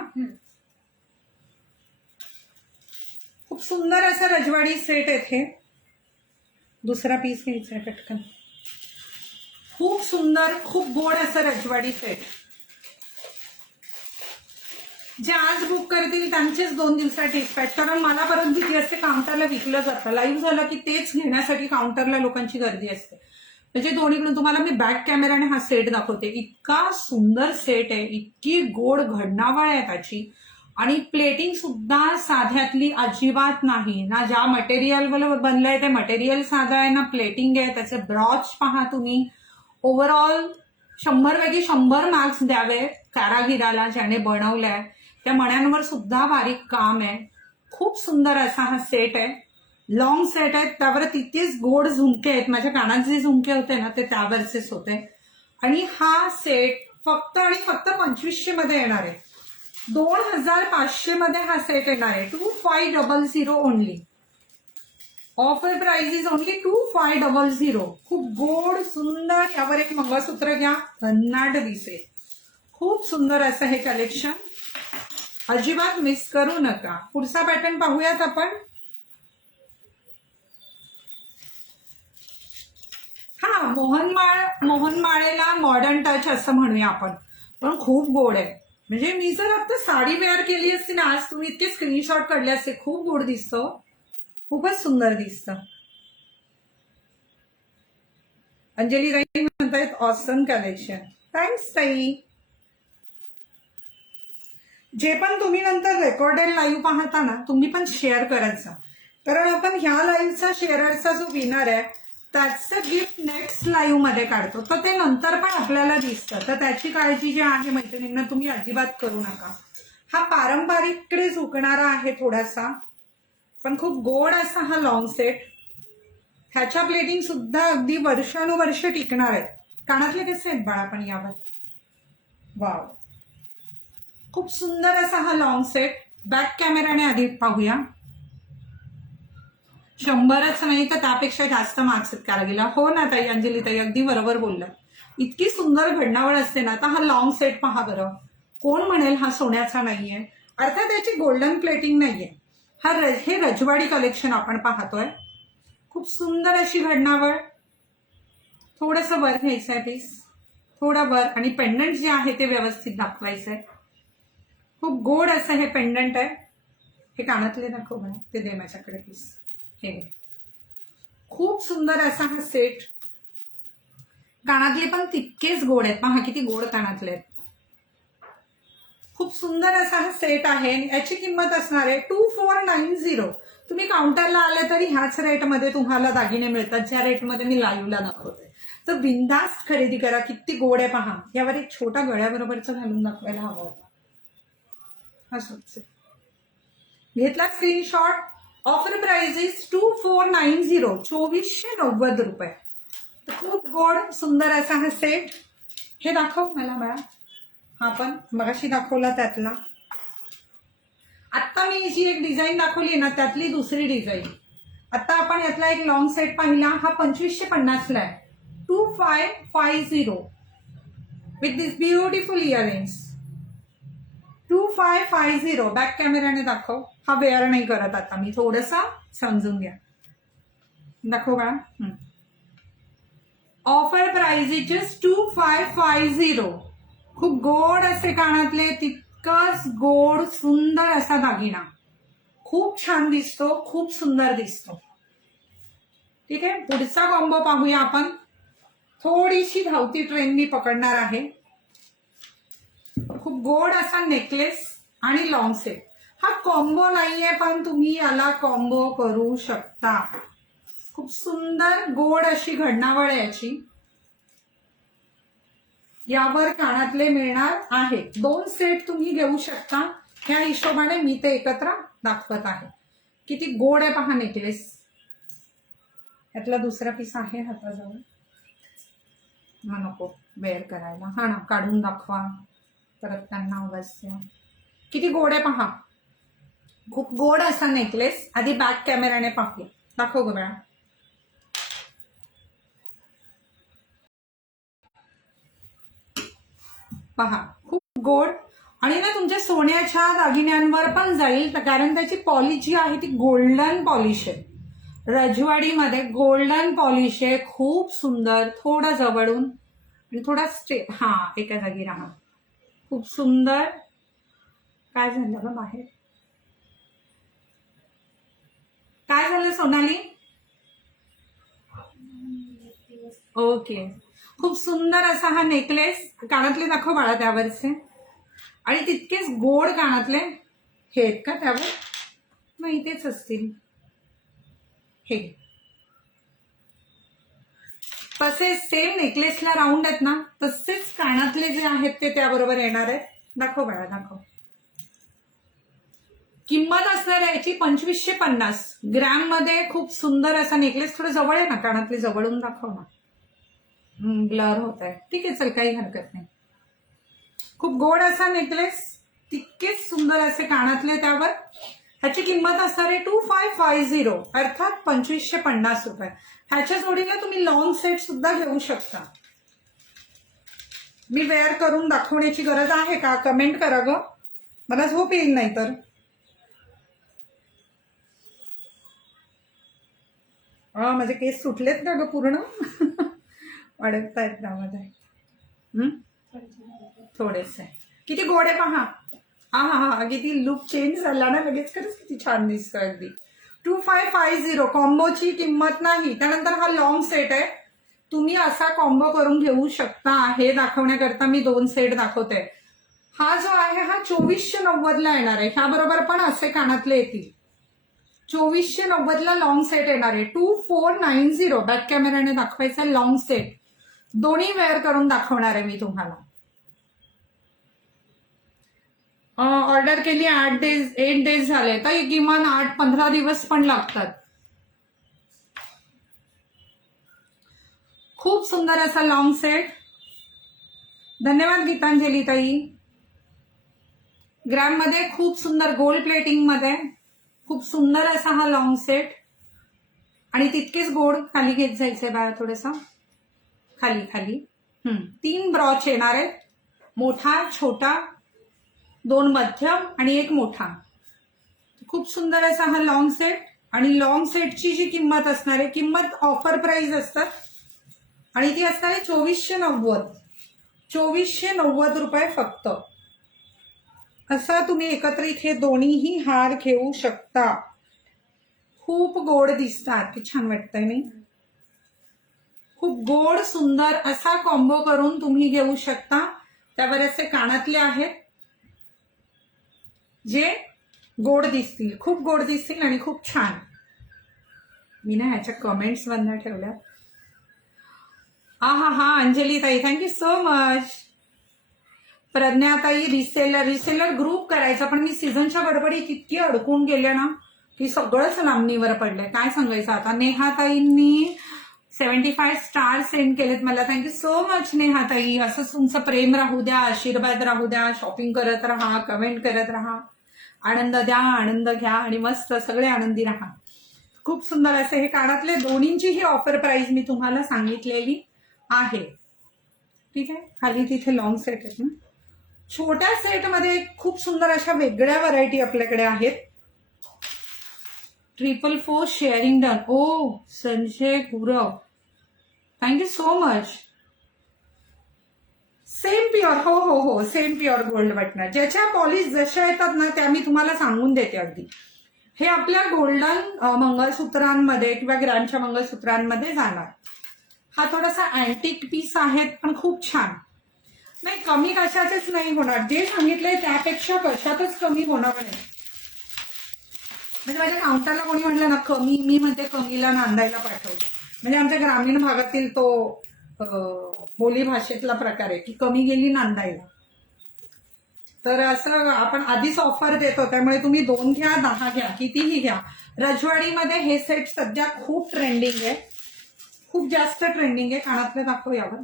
खूप सुंदर असं रजवाडी सेट आहेत हे. दुसरा पीस घ्यायचा आहे पटकन. खूप सुंदर, खूप गोड असं रजवाडी सेट. जे आज बुक करतील त्यांचेच 2 दिवसात डिस्पॅच. कारण मला परत भीती असते, काउंटरला विकलं जातं. लाईव्ह झालं की तेच घेण्यासाठी काउंटरला लोकांची गर्दी असते. म्हणजे दोन्हीकडून तुम्हाला मी बॅक कॅमेराने हा सेट दाखवते. इतका सुंदर सेट आहे, इतकी गोड घडणावळ आहे त्याची. आणि प्लेटिंग सुद्धा साध्यातली अजिबात नाही ना. ज्या मटेरियलवर बनलंय ते मटेरियल साधं आहे ना, प्लेटिंग आहे. त्याचे ब्रॉच पहा तुम्ही. ओव्हरऑल 100 पैकी 100 मार्क्स द्यावे कारागिराला ज्याने बनवलाय. त्या मण्यांवर सुद्धा बारीक काम आहे. खूप सुंदर असा हा सेट आहे. लॉंग सेट आहे, त्यावर तितकेच गोड झुमके आहेत. माझ्या कानाचे जे झुमके होते ना ते त्यावरचेच होते. आणि हा सेट फक्त आणि फक्त 2500 मध्ये येणार आहे. 2500 मध्ये हा सेट येणार आहे. 2500 only. Offer price is only 2500. खूप गोड सुंदर. यावर एक मंगळसूत्र घ्या, भन्नाट दिसेल. खूप सुंदर असं हे कलेक्शन, अजिबात मिस करू नका. पुढचा पॅटर्न पाहूयात आपण. हा, मोहनमाळेला मॉडर्न टच असं म्हणूया आपण, पण खूप गोड आहे. म्हणजे मी जर आता साडी वेअर केली असती ना आज, तुम्ही इतके स्क्रीनशॉट काढले असते. खूप गोड दिसतो, खूपच सुंदर दिसतं. अंजली ताई म्हणतायत ऑसम कलेक्शन. थँक्स ताई. जे पण तुम्ही नंतर रेकॉर्डेड लाईव्ह पाहता ना, तुम्ही पण शेअर करत जा. कारण आपण ह्या लाईव्हचा शेअररचा जो विनर आहे त्याचं गिफ्ट नेक्स्ट लाईव्ह मध्ये काढतो, तर ते नंतर पण आपल्याला दिसतं. तर त्याची काळजी जी आहे मैत्रिणींना तुम्ही अजिबात करू नका. हा पारंपरिककडे झुकणारा आहे थोडासा, पण खूप गोड असा हा लॉंग सेट. ह्याच्या प्लेटिंग सुद्धा अगदी वर्षानुवर्ष टिकणार आहेत. कानातले कसे आहेत बाळा पण यावर. वाव, खूप सुंदर असा हा लॉंग सेट. बॅक कॅमेराने आधी पाहूया. 100च नाही तर त्यापेक्षा जास्त मार्क्स आहेत कारागीला. हो ना ताई, अंजली ताई अगदी बरोबर बोलला. इतकी सुंदर घडणावळ असते ना. आता हा लॉंग सेट पहा बरं. कोण म्हणेल हा सोन्याचा नाहीये. अर्थात त्याची गोल्डन प्लेटिंग नाहीये. हे रजवाडी कलेक्शन आपण पाहतोय. खूप सुंदर अशी घडणावळ. थोडंसं वर घ्यायचं आहे पीस, थोडं वर. आणि पेंडंट जे आहे ते व्यवस्थित दाखवायचंय. खूप गोड असं हे पेंडंट आहे. हे कानातले दाखव, ते दे माझ्याकडे पीस. हे खूप सुंदर असा हा सेट. कानातले पण तितकेच गोड आहेत. पहा किती गोड कानातले आहेत. खूप सुंदर असा हा सेट आहे. याची किंमत असणार आहे 2490. तुम्ही काउंटरला आले तरी ह्याच रेटमध्ये तुम्हाला दागिने मिळतात, ज्या रेटमध्ये मी लाईव्हला दाखवते. तर बिनधास्त खरेदी करा. किती गोड आहे पहा. यावर एक छोटा गळ्याबरोबरचा घालून दाखवायला हवा होता. असंच घेतला स्क्रीनशॉट. ऑफर प्राइस इज 2490, 2490 रुपये. खूप गोड सुंदर असा हा सेट. हे दाखव मला बाळा. हा पण मगाशी दाखवला त्यातला. आता मी जी एक डिझाईन दाखवली ना त्यातली दुसरी डिझाईन. आता आपण यातला एक लॉंग सेट पाहिला, हा 2550 ला आहे. 2550 with this beautiful earrings. 2550. Back कॅमेराने दाखव. हा वेअर नाही करत आता मी, थोडंसं समजून घ्या. दाखव बाळा. Offer price is just 2550. खूप गोड असे कानातले, तितकाच गोड सुंदर असा दागिना. खूप छान दिसतो, खूप सुंदर दिसतो. ठीक आहे, पुढचा कॉम्बो पाहूया आपण. थोडीशी धावती ट्रेन मी पकडणार आहे. खूप गोड असा नेकलेस आणि लॉंग सेट. हा कॉम्बो नाहीये, पण तुम्ही याला कॉम्बो करू शकता. खूप सुंदर गोड अशी घडणावळ आहे याची. यावर कानातले मिळणार आहे. 2 सेट तुम्ही घेऊ शकता. ह्या हिशोबाने मी ते एकत्र दाखवत आहे. किती गोड आहे पहा नेकलेस. यातला दुसरा पीस आहे हाताजवळ. मग नको वेअर करायला. हा ना, काढून दाखवा परत त्यांना अवश्य. किती गोड आहे पहा. खूप गोड असा नेकलेस. आधी बॅक कॅमेराने पाहूया. दाखव ग बाळा. पहा, खूप गोड. आणि ना तुमच्या सोन्याच्या दागिन्यांवर पण जाईल, कारण त्याची पॉलिश जी आहे ती गोल्डन पॉलिश आहे. रजवाडीमध्ये गोल्डन पॉलिश आहे. खूप सुंदर. थोडा जवळून आणि थोडा स्ट्रेट. हा, एका जागी राहा. खूप सुंदर. काय झालं ग बाहेर? काय झालं सोनाली? ओके. खूप सुंदर असा हा नेकलेस. कानातले दाखव बाळा त्यावरचे. आणि तितकेच गोड कानातले. हे आहेत का त्यावर? नाही, तेच असतील हे. तसे सेम नेकलेसला राऊंड आहेत ना, तसेच कानातले जे आहेत ते त्याबरोबर येणार आहेत. दाखव बाळा, दाखव. किंमत असणार आहे याची 2550 ग्रॅम मध्ये. खूप सुंदर असा नेकलेस. थोडं जवळ आहे ना, कानातले जवळून दाखव ना. ब्लर होत आहे. ठीक आहे, चल, काही हरकत नाही. खूप गोड असा नेकलेस, तितकेच सुंदर असे कानातले त्यावर. ह्याची किंमत असणार आहे 2550, अर्थात 2550 रुपये. ह्याच्या जोडीला तुम्ही लॉंग सेट सुद्धा घेऊ शकता. मी वेअर करून दाखवण्याची गरज आहे का? कमेंट करा ग, मला झोप येईल नाही तर. माझे केस सुटलेत का ग पूर्ण? अडकतायत त्यामध्ये. थोडेसे. किती गोड आहे पहा. हा हा हा, किती लुक चेंज झाला ना लगेच. खरंच किती छान दिसतो अगदी. 2550 कॉम्बोची किंमत नाही. त्यानंतर हा लॉंग सेट आहे. तुम्ही असा कॉम्बो करून घेऊ शकता. हे दाखवण्याकरता मी 2 सेट दाखवते. हा जो आहे हा 2490 ला येणार आहे. ह्याबरोबर पण असे कानातले येतील. 2490 ला लॉंग सेट येणार आहे. 2490. बॅक कॅमेराने दाखवायचा लॉंग सेट. दोन्ही वेअर करून दाखवणार आहे मी तुम्हाला. ऑर्डर केली 8 डेज झाले, तर किमान 8-15 दिवस पण लागतात. खूप सुंदर असा लॉंग सेट. धन्यवाद गीतांजली ताई. ग्रॅम मध्ये खूप सुंदर गोल्ड प्लेटिंग मध्ये खूप सुंदर असा हा लॉंग सेट. आणि तितकेच गोड. खाली घेत जायचंय बाळा थोडंसं. खाली खाली. 3 ब्रॉच येणार आहेत. मोठा, छोटा, 2 मध्यम आणि 1 मोठा. खूप सुंदर असा हा लॉंग सेट. आणि लॉंग सेटची जी किंमत असणार आहे, किंमत ऑफर प्राइस असतात आणि ती असणार आहे 2490. 2490 रुपये फक्त. असा तुम्ही एकत्रित हे दोन्हीही हार घेऊ शकता. खूप गोड दिसतात. की छान वाटतंय नाही? खूप गोड सुंदर असा कॉम्बो करून तुम्ही घेऊ शकता. त्यावर असे कानातले आहेत जे गोड दिसतील, खूप गोड दिसतील आणि खूप छान. मी ना ह्याच्या कमेंट्स बंद ठेवल्या. हा अंजली ताई, थँक्यू सो मच. प्रज्ञाताई, रिसेलर ग्रुप करायचा, पण मी सीझनच्या गडबडीत इतकी अडकून गेले ना की सगळंच लांबणीवर पडलंय. काय सांगायचं आता. नेहाताईंनी 75 स्टार सेंड केलेत मला. थँक्यू सो मच नेहाताई. असंच तुमचं प्रेम राहू द्या, आशीर्वाद राहू द्या. शॉपिंग करत राहा, कमेंट करत राहा. आनंद द्या, आनंद घ्या आणि मस्त सगळे आनंदी राहा. खूप सुंदर असे हे कानातले, दोन्हींची ही ऑफर प्राइस मी तुम्हाला सांगितलेली आहे. ठीक आहे, खाली तिथे लॉंग सेट आहेत ना. छोट्या सेटमध्ये खूप सुंदर अशा वेगळ्या व्हरायटी आपल्याकडे आहेत. 444 शेअरिंग डन. ओ Sanjay Gurav, thank you so much. Same pure, हो हो हो, सेम प्युअर गोल्ड बटन. ज्याच्या पॉलिश जशा येतात ना त्या मी तुम्हाला सांगून देते अगदी. हे आपल्या गोल्डन मंगळसूत्रांमध्ये किंवा ग्रँडच्या मंगळसूत्रांमध्ये जाणार. हा थोडासा अँटिक पीस आहे पण खूप छान. नाही कमी कशाचेच नाही होणार, जे सांगितलंय त्यापेक्षा कशातच कमी होणार नाही. म्हणजे माझ्या काउंटरला कोणी म्हटलं ना कमी, मी म्हणते कमीला नांदायला पाठव. म्हणजे आमच्या ग्रामीण भागातील तो बोली भाषेतला प्रकार आहे की कमी गेली नांदायला. तर असं आपण आधीच ऑफर देतो, त्यामुळे तुम्ही 2 घ्या 10 घ्या कितीही घ्या. रजवाडीमध्ये हे सेट सध्या खूप ट्रेंडिंग आहे, खूप जास्त ट्रेंडिंग आहे. कानातले दाखव यावर.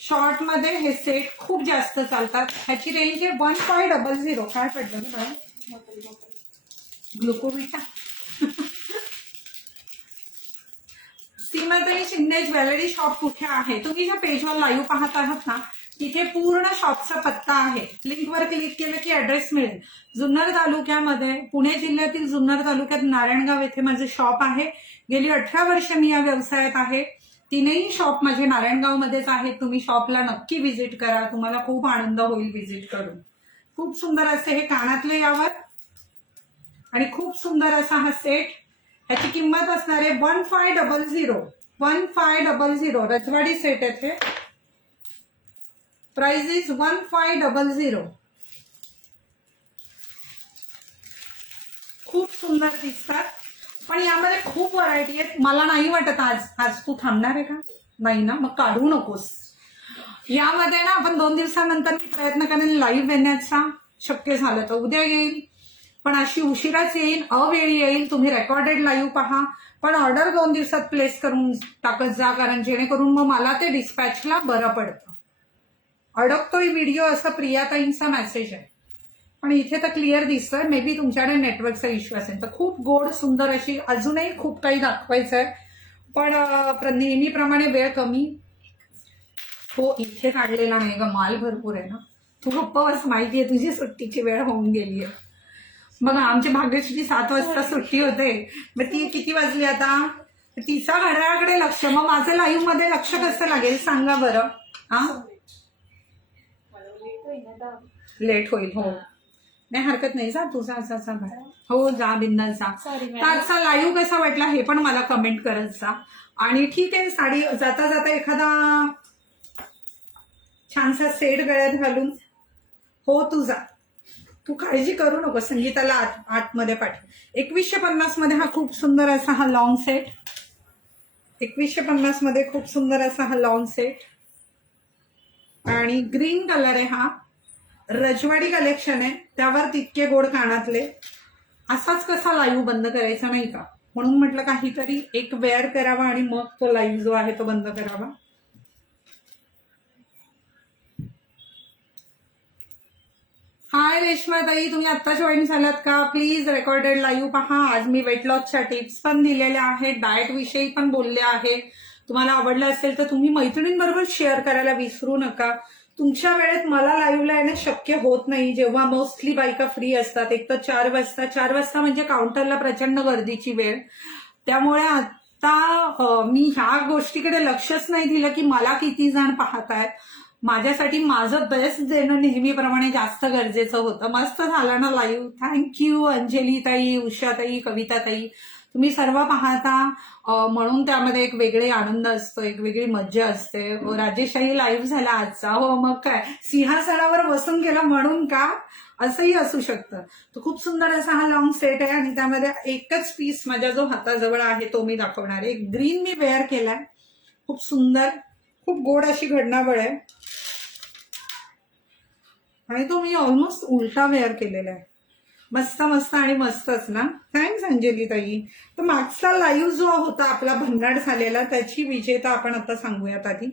शॉर्ट मध्ये हे सेट खूप जास्त चालतात. ह्याची रेंज आहे 1500. काय पडलं ना मला ग्लुकोविटा. सीमाताई शिंदे ज्वेलरी शॉप कुठे आहे? तुम्ही ज्या पेजवर लाईव्ह पाहत आहात ना तिथे पूर्ण शॉपचा पत्ता आहे. लिंकवर क्लिक केलं की ऍड्रेस मिळेल. जुन्नर तालुक्यामध्ये, पुणे जिल्ह्यातील जुन्नर तालुक्यात नारायणगाव येथे माझे शॉप आहे. गेली 18 वर्ष मी या व्यवसायात आहे. 3ही शॉप माझे नारायणगावमध्येच आहेत. तुम्ही शॉपला नक्की व्हिजिट करा, तुम्हाला खूप आनंद होईल व्हिजिट करून. खूप सुंदर असे हे कानातले यावर आणि खूप सुंदर असा हा सेट. ह्याची किंमत असणार आहे 1500. 1500 रजवाडी सेट आहे. Price is 1500. खूप सुंदर दिसतात पण यामध्ये खूप व्हरायटी आहेत. मला नाही वाटत आज तू थांबणार आहे का? नाही ना, मग काढू नकोस. यामध्ये ना आपण 2 दिवसानंतर मी प्रयत्न करेन लाईव्ह येण्याचा. शक्य झालं तर उद्या येईल, पण अशी उशिराच येईल, अवेळी येईल. तुम्ही रेकॉर्डेड लाईव्ह पहा, पण ऑर्डर 2 दिवसात प्लेस करून टाकत जा, कारण जेणेकरून मग मला ते डिस्पॅचला बरं पडतं. अडकतोय व्हिडिओ असा प्रियाताईंचा मेसेज आहे, पण इथे तर क्लिअर दिसतोय. मे बी तुमच्याकडे नेटवर्कचा इश्यू असेल. तर खूप गोड सुंदर अशी, अजूनही खूप काही दाखवायचं आहे पण नेहमीप्रमाणे वेळ कमी. हो इथे काढलेला नाही ग, माल भरपूर आहे ना. तू गप्प बस, माहितीये तुझी सुट्टीची वेळ होऊन गेली आहे. मग आमची भाग्यश्रीची 7 वाजता सुट्टी होते, मग ती किती वाजली आता? तिचा घड्याळाकडे लक्ष, मग माझं लाईव्ह मध्ये लक्ष कसं लागेल सांगा बरं. हा लेट होईल. हो नाही हरकत नाही, जा तुझा असा हो जा बिंदास जा. तर आजचा लाईव्ह कसा वाटला हे पण मला कमेंट करत जा. आणि ठीक आहे, साडी जाता जाता एखादा छानसा सेट गळ्यात घालून हो तुझा, तू काळजी करू नको. संगीताला आतमध्ये पाठव. 2150 मध्ये हा खूप सुंदर असा हा लॉंग सेट. 2150 मध्ये खूप सुंदर असा हा लॉंग सेट आणि ग्रीन कलर आहे. हा रजवाडी कलेक्शन आहे, त्यावर तितके गोड कानातले. असाच कसा लाईव्ह बंद करायचा नाही का, म्हणून म्हटलं काहीतरी एक वेअर करावा आणि मग तो लाईव्ह जो आहे तो बंद करावा. हाय रेश्मा ताई, तुम्ही आत्ता जॉईन झालात का? प्लीज रेकॉर्डेड लाईव्ह पहा. आज मी वेट लॉसच्या टिप्स पण दिलेल्या आहेत, डाएट विषयी पण बोलले आहे. तुम्हाला आवडलं असेल तर तुम्ही मैत्रिणींबरोबर शेअर करायला विसरू नका. तुमच्या वेळेत मला लाईव्हला येणं शक्य होत नाही, जेव्हा मोस्टली बायका फ्री असतात. एक तर 4 वाजता म्हणजे काउंटरला प्रचंड गर्दीची वेळ. त्यामुळे आता मी ह्या गोष्टीकडे लक्षच नाही दिलं की मला किती जण पाहतायत. माझ्यासाठी माझं बेस्ट देणं नेहमीप्रमाणे जास्त गरजेचं होतं. मस्त झाला ना लाईव्ह. थँक्यू अंजली ताई, उषा ताई, कविता ताई, तुम्ही सर्व पाहता म्हणून त्यामध्ये एक वेगळे आनंद असतो, एक वेगळी मज्जा असते. राजेशाही लाईव्ह झाला आजचा. हो मग काय, सिंहासनावर बसून गेलं म्हणून का, असंही असू शकतं. तो खूप सुंदर असा हा लॉंग सेट आहे आणि त्यामध्ये एकच पीस माझ्या जो हाताजवळ आहे तो मी दाखवणार आहे. ग्रीन मी वेअर केलाय, खूप सुंदर, खूप गोड अशी घडणावळ आहे आणि तो मी ऑलमोस्ट उलटा वेअर केलेला आहे. मस्त मस्त आणि मस्तच ना. थँक्स अंजली ताई. तर मागचा लाईव्ह जो होता आपला भन्नाट झालेला, त्याची विजेता आपण आता सांगूयात आधी.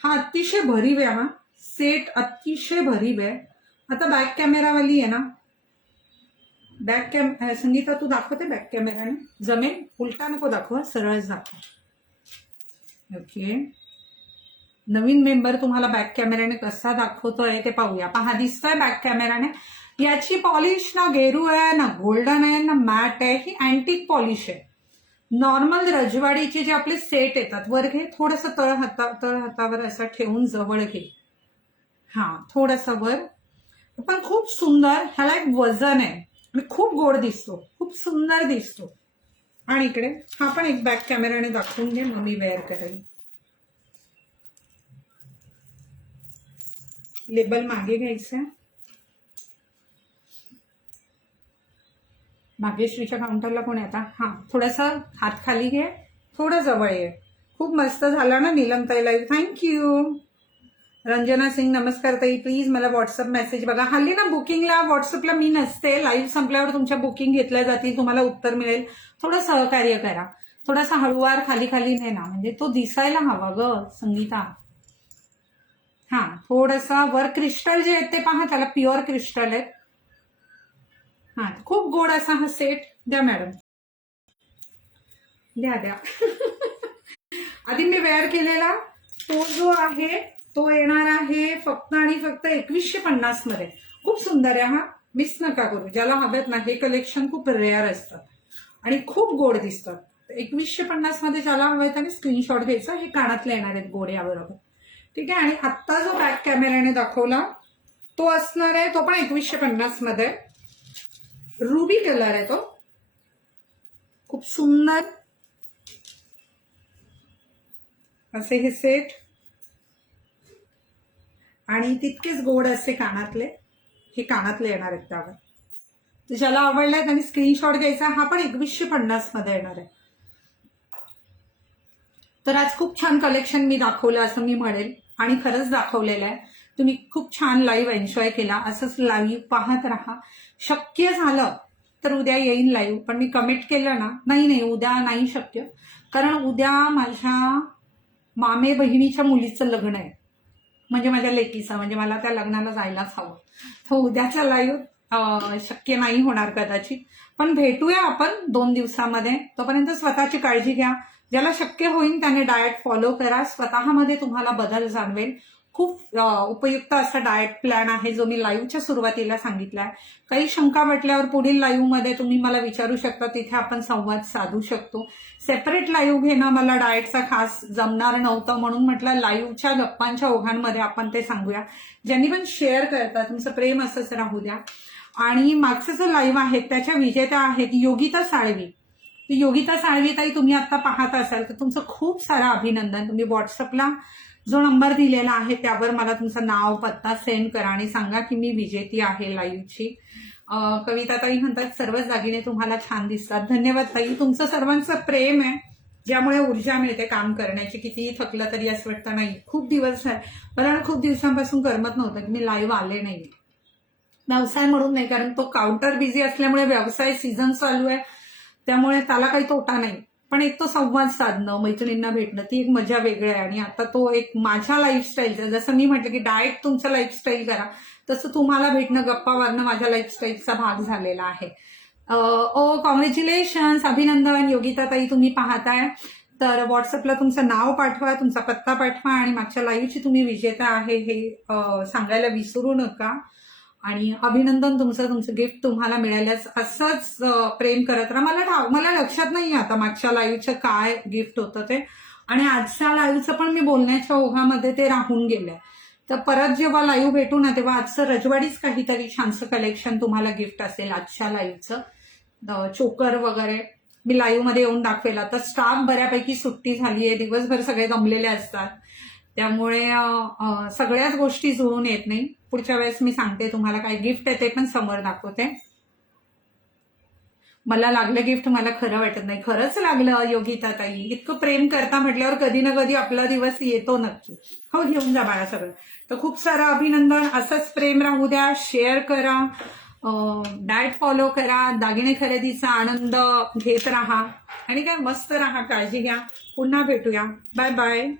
हा अतिशय भरीव आहे, हा सेट अतिशय भरीव आहे. आता बॅक कॅमेरावाली आहे ना, बॅक संगीता तू दाखवते बॅक कॅमेराने जमेल, उलटा नको दाखवा, सरळच दाखव. ओके, नवीन मेंबर तुम्हाला बॅक कॅमेराने कसा दाखवतोय ते पाहूया. पहा, दिसतोय बॅक कॅमेराने. याची पॉलिश ना गेरू आहे, ना गोल्डन आहे, ना मॅट आहे. ही अँटिक पॉलिश आहे. नॉर्मल रजवाडीचे जे आपले सेट येतात, वर घे थोडंसं, तळ हातावर असं ठेवून जवळ घे. हा, थोडंसं वर. पण खूप सुंदर. ह्याला एक वजन आहे आणि खूप गोड दिसतो, खूप सुंदर दिसतो. आणि इकडे हा पण एक बॅक कॅमेराने दाखवून घे, मग मी वेअर करेल. लेबल मागे घ्यायचं. भाग्यश्रीच्या काउंटरला कोण आहे आता? हा, थोडासा हात खाली घे, थोडं जवळ ये. खूप मस्त झाला ना नीलम लाईव्ह, थँक्यू. रंजना सिंग, नमस्कार ताई, प्लीज मला व्हॉट्सअप मेसेज बघा. हल्ली ना बुकिंगला व्हॉट्सअपला मी नसते. लाईव्ह संपल्यावर तुमच्या बुकिंग घेतल्या जातील, तुम्हाला उत्तर मिळेल. थोडं सहकार्य करा, थोडासा हळूवार खाली खाली नाही ना, म्हणजे तो दिसायला हवा ग संगीता. हा, थोडासा वर क्रिस्टल जे आहेत ते पहा, त्याला प्युअर क्रिस्टल आहेत. हा, खूप गोड असा हा सेट द्या मॅडम, द्या द्या. आधी मी वेअर केलेला तो जो आहे तो येणार आहे फक्त आणि फक्त 2150 मध्ये. खूप सुंदर आहे हा, मिस नका करू. ज्याला हवेत ना, हे कलेक्शन खूप रेअर असतात आणि खूप गोड दिसतात. 2150 मध्ये ज्याला हवंय त्याने स्क्रीनशॉट घ्यायचा. हे कानातले येणार आहेत गोड याबरोबर, ठीक आहे. आणि आत्ता जो बॅक कॅमेऱ्याने दाखवला तो असणार आहे, तो पण 2150 मध्ये. रुबी कलर आहे तो, खूप सुंदर असे हे सेट आणि तितकेच गोड असे कानातले. हे कानातले येणार आहेत त्यावर. तर ज्याला आवडलाय त्यांनी स्क्रीनशॉट घ्यायचा. हा पण 2150 मध्ये येणार आहे. तर आज खूप छान कलेक्शन मी दाखवलं असं मी म्हणेल, आणि खरंच दाखवलेलं आहे. तुम्ही खूप छान लाईव्ह एन्जॉय केला. असंच लाईव्ह पाहत राहा. शक्य झालं तर उद्या येईन लाईव्ह, पण मी कमिट केलं ना, नाही उद्या नाही शक्य, कारण उद्या माझ्या मामे बहिणीच्या मुलीचं लग्न आहे, म्हणजे माझ्या लेकीचं, म्हणजे मला त्या लग्नाला जायलाच हवं. तो उद्याचा लाईव्ह शक्य नाही होणार कदाचित, पण भेटूया आपण 2 दिवसामध्ये. तोपर्यंत स्वतःची काळजी घ्या. ज्याला शक्य होईल त्याने डाएट फॉलो करा. स्वतःमध्ये तुम्हाला बदल जाणवेल. खूप उपयुक्त असा डाएट प्लॅन आहे जो मी लाईव्हच्या सुरुवातीला सांगितलाय. काही शंका वाटल्यावर पुढील लाईव्हमध्ये तुम्ही मला विचारू शकता, तिथे आपण संवाद साधू शकतो. सेपरेट लाईव्ह घेणं मला डाएटचा खास जमणार नव्हतं, म्हणून म्हटलं लाईव्हच्या गप्पांच्या ओघांमध्ये आपण ते सांगूया. ज्यांनी पण शेअर करतात तुमचं प्रेम असंच राहू द्या. आणि मागचं जो लाईव्ह आहे त्याच्या विजेत्या आहेत योगिता साळवी. योगिता साळवी ताई, तुम्ही आता पाहत असाल तर तुमचं खूप सारं अभिनंदन. तुम्ही व्हॉट्सअपला जो नंबर दिलेला आहे त्यावर मला तुमचं नाव पत्ता सेंड करा आणि सांगा की मी विजेती आहे लाईव्हची. कविता ताई म्हणतात सर्वच दागिने तुम्हाला छान दिसतात. धन्यवाद ताई, तुमचं सर्वांचं प्रेम आहे ज्यामुळे ऊर्जा मिळते काम करण्याची. कितीही थकलं तरी असं वाटतं नाही खूप दिवस आहे. मला खूप दिवसांपासून करमत नव्हतं की मी लाईव्ह आले नाही. व्यवसाय म्हणून नाही, कारण तो काउंटर बिझी असल्यामुळे व्यवसाय सीझन चालू आहे, त्यामुळे त्याला काही तोटा नाही. पण एक तो संवाद साधणं, मैत्रिणींना भेटणं, ती एक मजा वेगळी आहे. आणि आता तो एक माझ्या लाईफस्टाईलचा, जसं मी म्हटलं की डाएट तुमचं लाईफस्टाईल करा, तसं तुम्हाला भेटणं, गप्पा मारणं माझ्या लाईफस्टाईलचा भाग झालेला आहे. कॉंग्रॅच्युलेशन्स, अभिनंदन योगिता ताई, तुम्ही पाहताय तर व्हॉट्सअपला तुमचं नाव पाठवा, तुमचा पत्ता पाठवा आणि मागच्या लाईव्हची तुम्ही विजेता आहे हे सांगायला विसरू नका. आणि अभिनंदन तुमचं गिफ्ट तुम्हाला मिळाल्यास असंच प्रेम करत राहा. मला लक्षात नाही आता मागच्या लाईव्हचं काय गिफ्ट होतं ते, आणि आजच्या लाईव्हचं पण मी बोलण्याच्या ओघामध्ये ते राहून गेलंय. तर परत जेव्हा लाईव्ह भेटू ना तेव्हा आजचं रजवाडीच काहीतरी छानसं कलेक्शन तुम्हाला गिफ्ट असेल आजच्या लाईव्हचं. चोकर वगैरे मी लाईव्ह मध्ये येऊन दाखवेल. आता स्टाफ बऱ्यापैकी सुट्टी झाली आहे, दिवसभर सगळे दमलेले असतात, त्यामुळे सगळ्याच गोष्टी जुळून येत नाही. पुढच्या वेळेस मी सांगते तुम्हाला काय गिफ्ट आहे ते पण समोर दाखवते. मला लागलं गिफ्ट, मला खरं वाटत नाही, खरंच लागलं योगिता ताई. इतकं प्रेम करता म्हटल्यावर कधी ना कधी आपला दिवस येतो नक्की. हो, घेऊन जा बाळा सगळं. तर खूप सारं अभिनंदन. असंच प्रेम राहू द्या. शेअर करा, डाएट फॉलो करा, दागिने खरेदीचा आनंद घेत राहा आणि काय मस्त राहा. काळजी घ्या. पुन्हा भेटूया. Bye bye.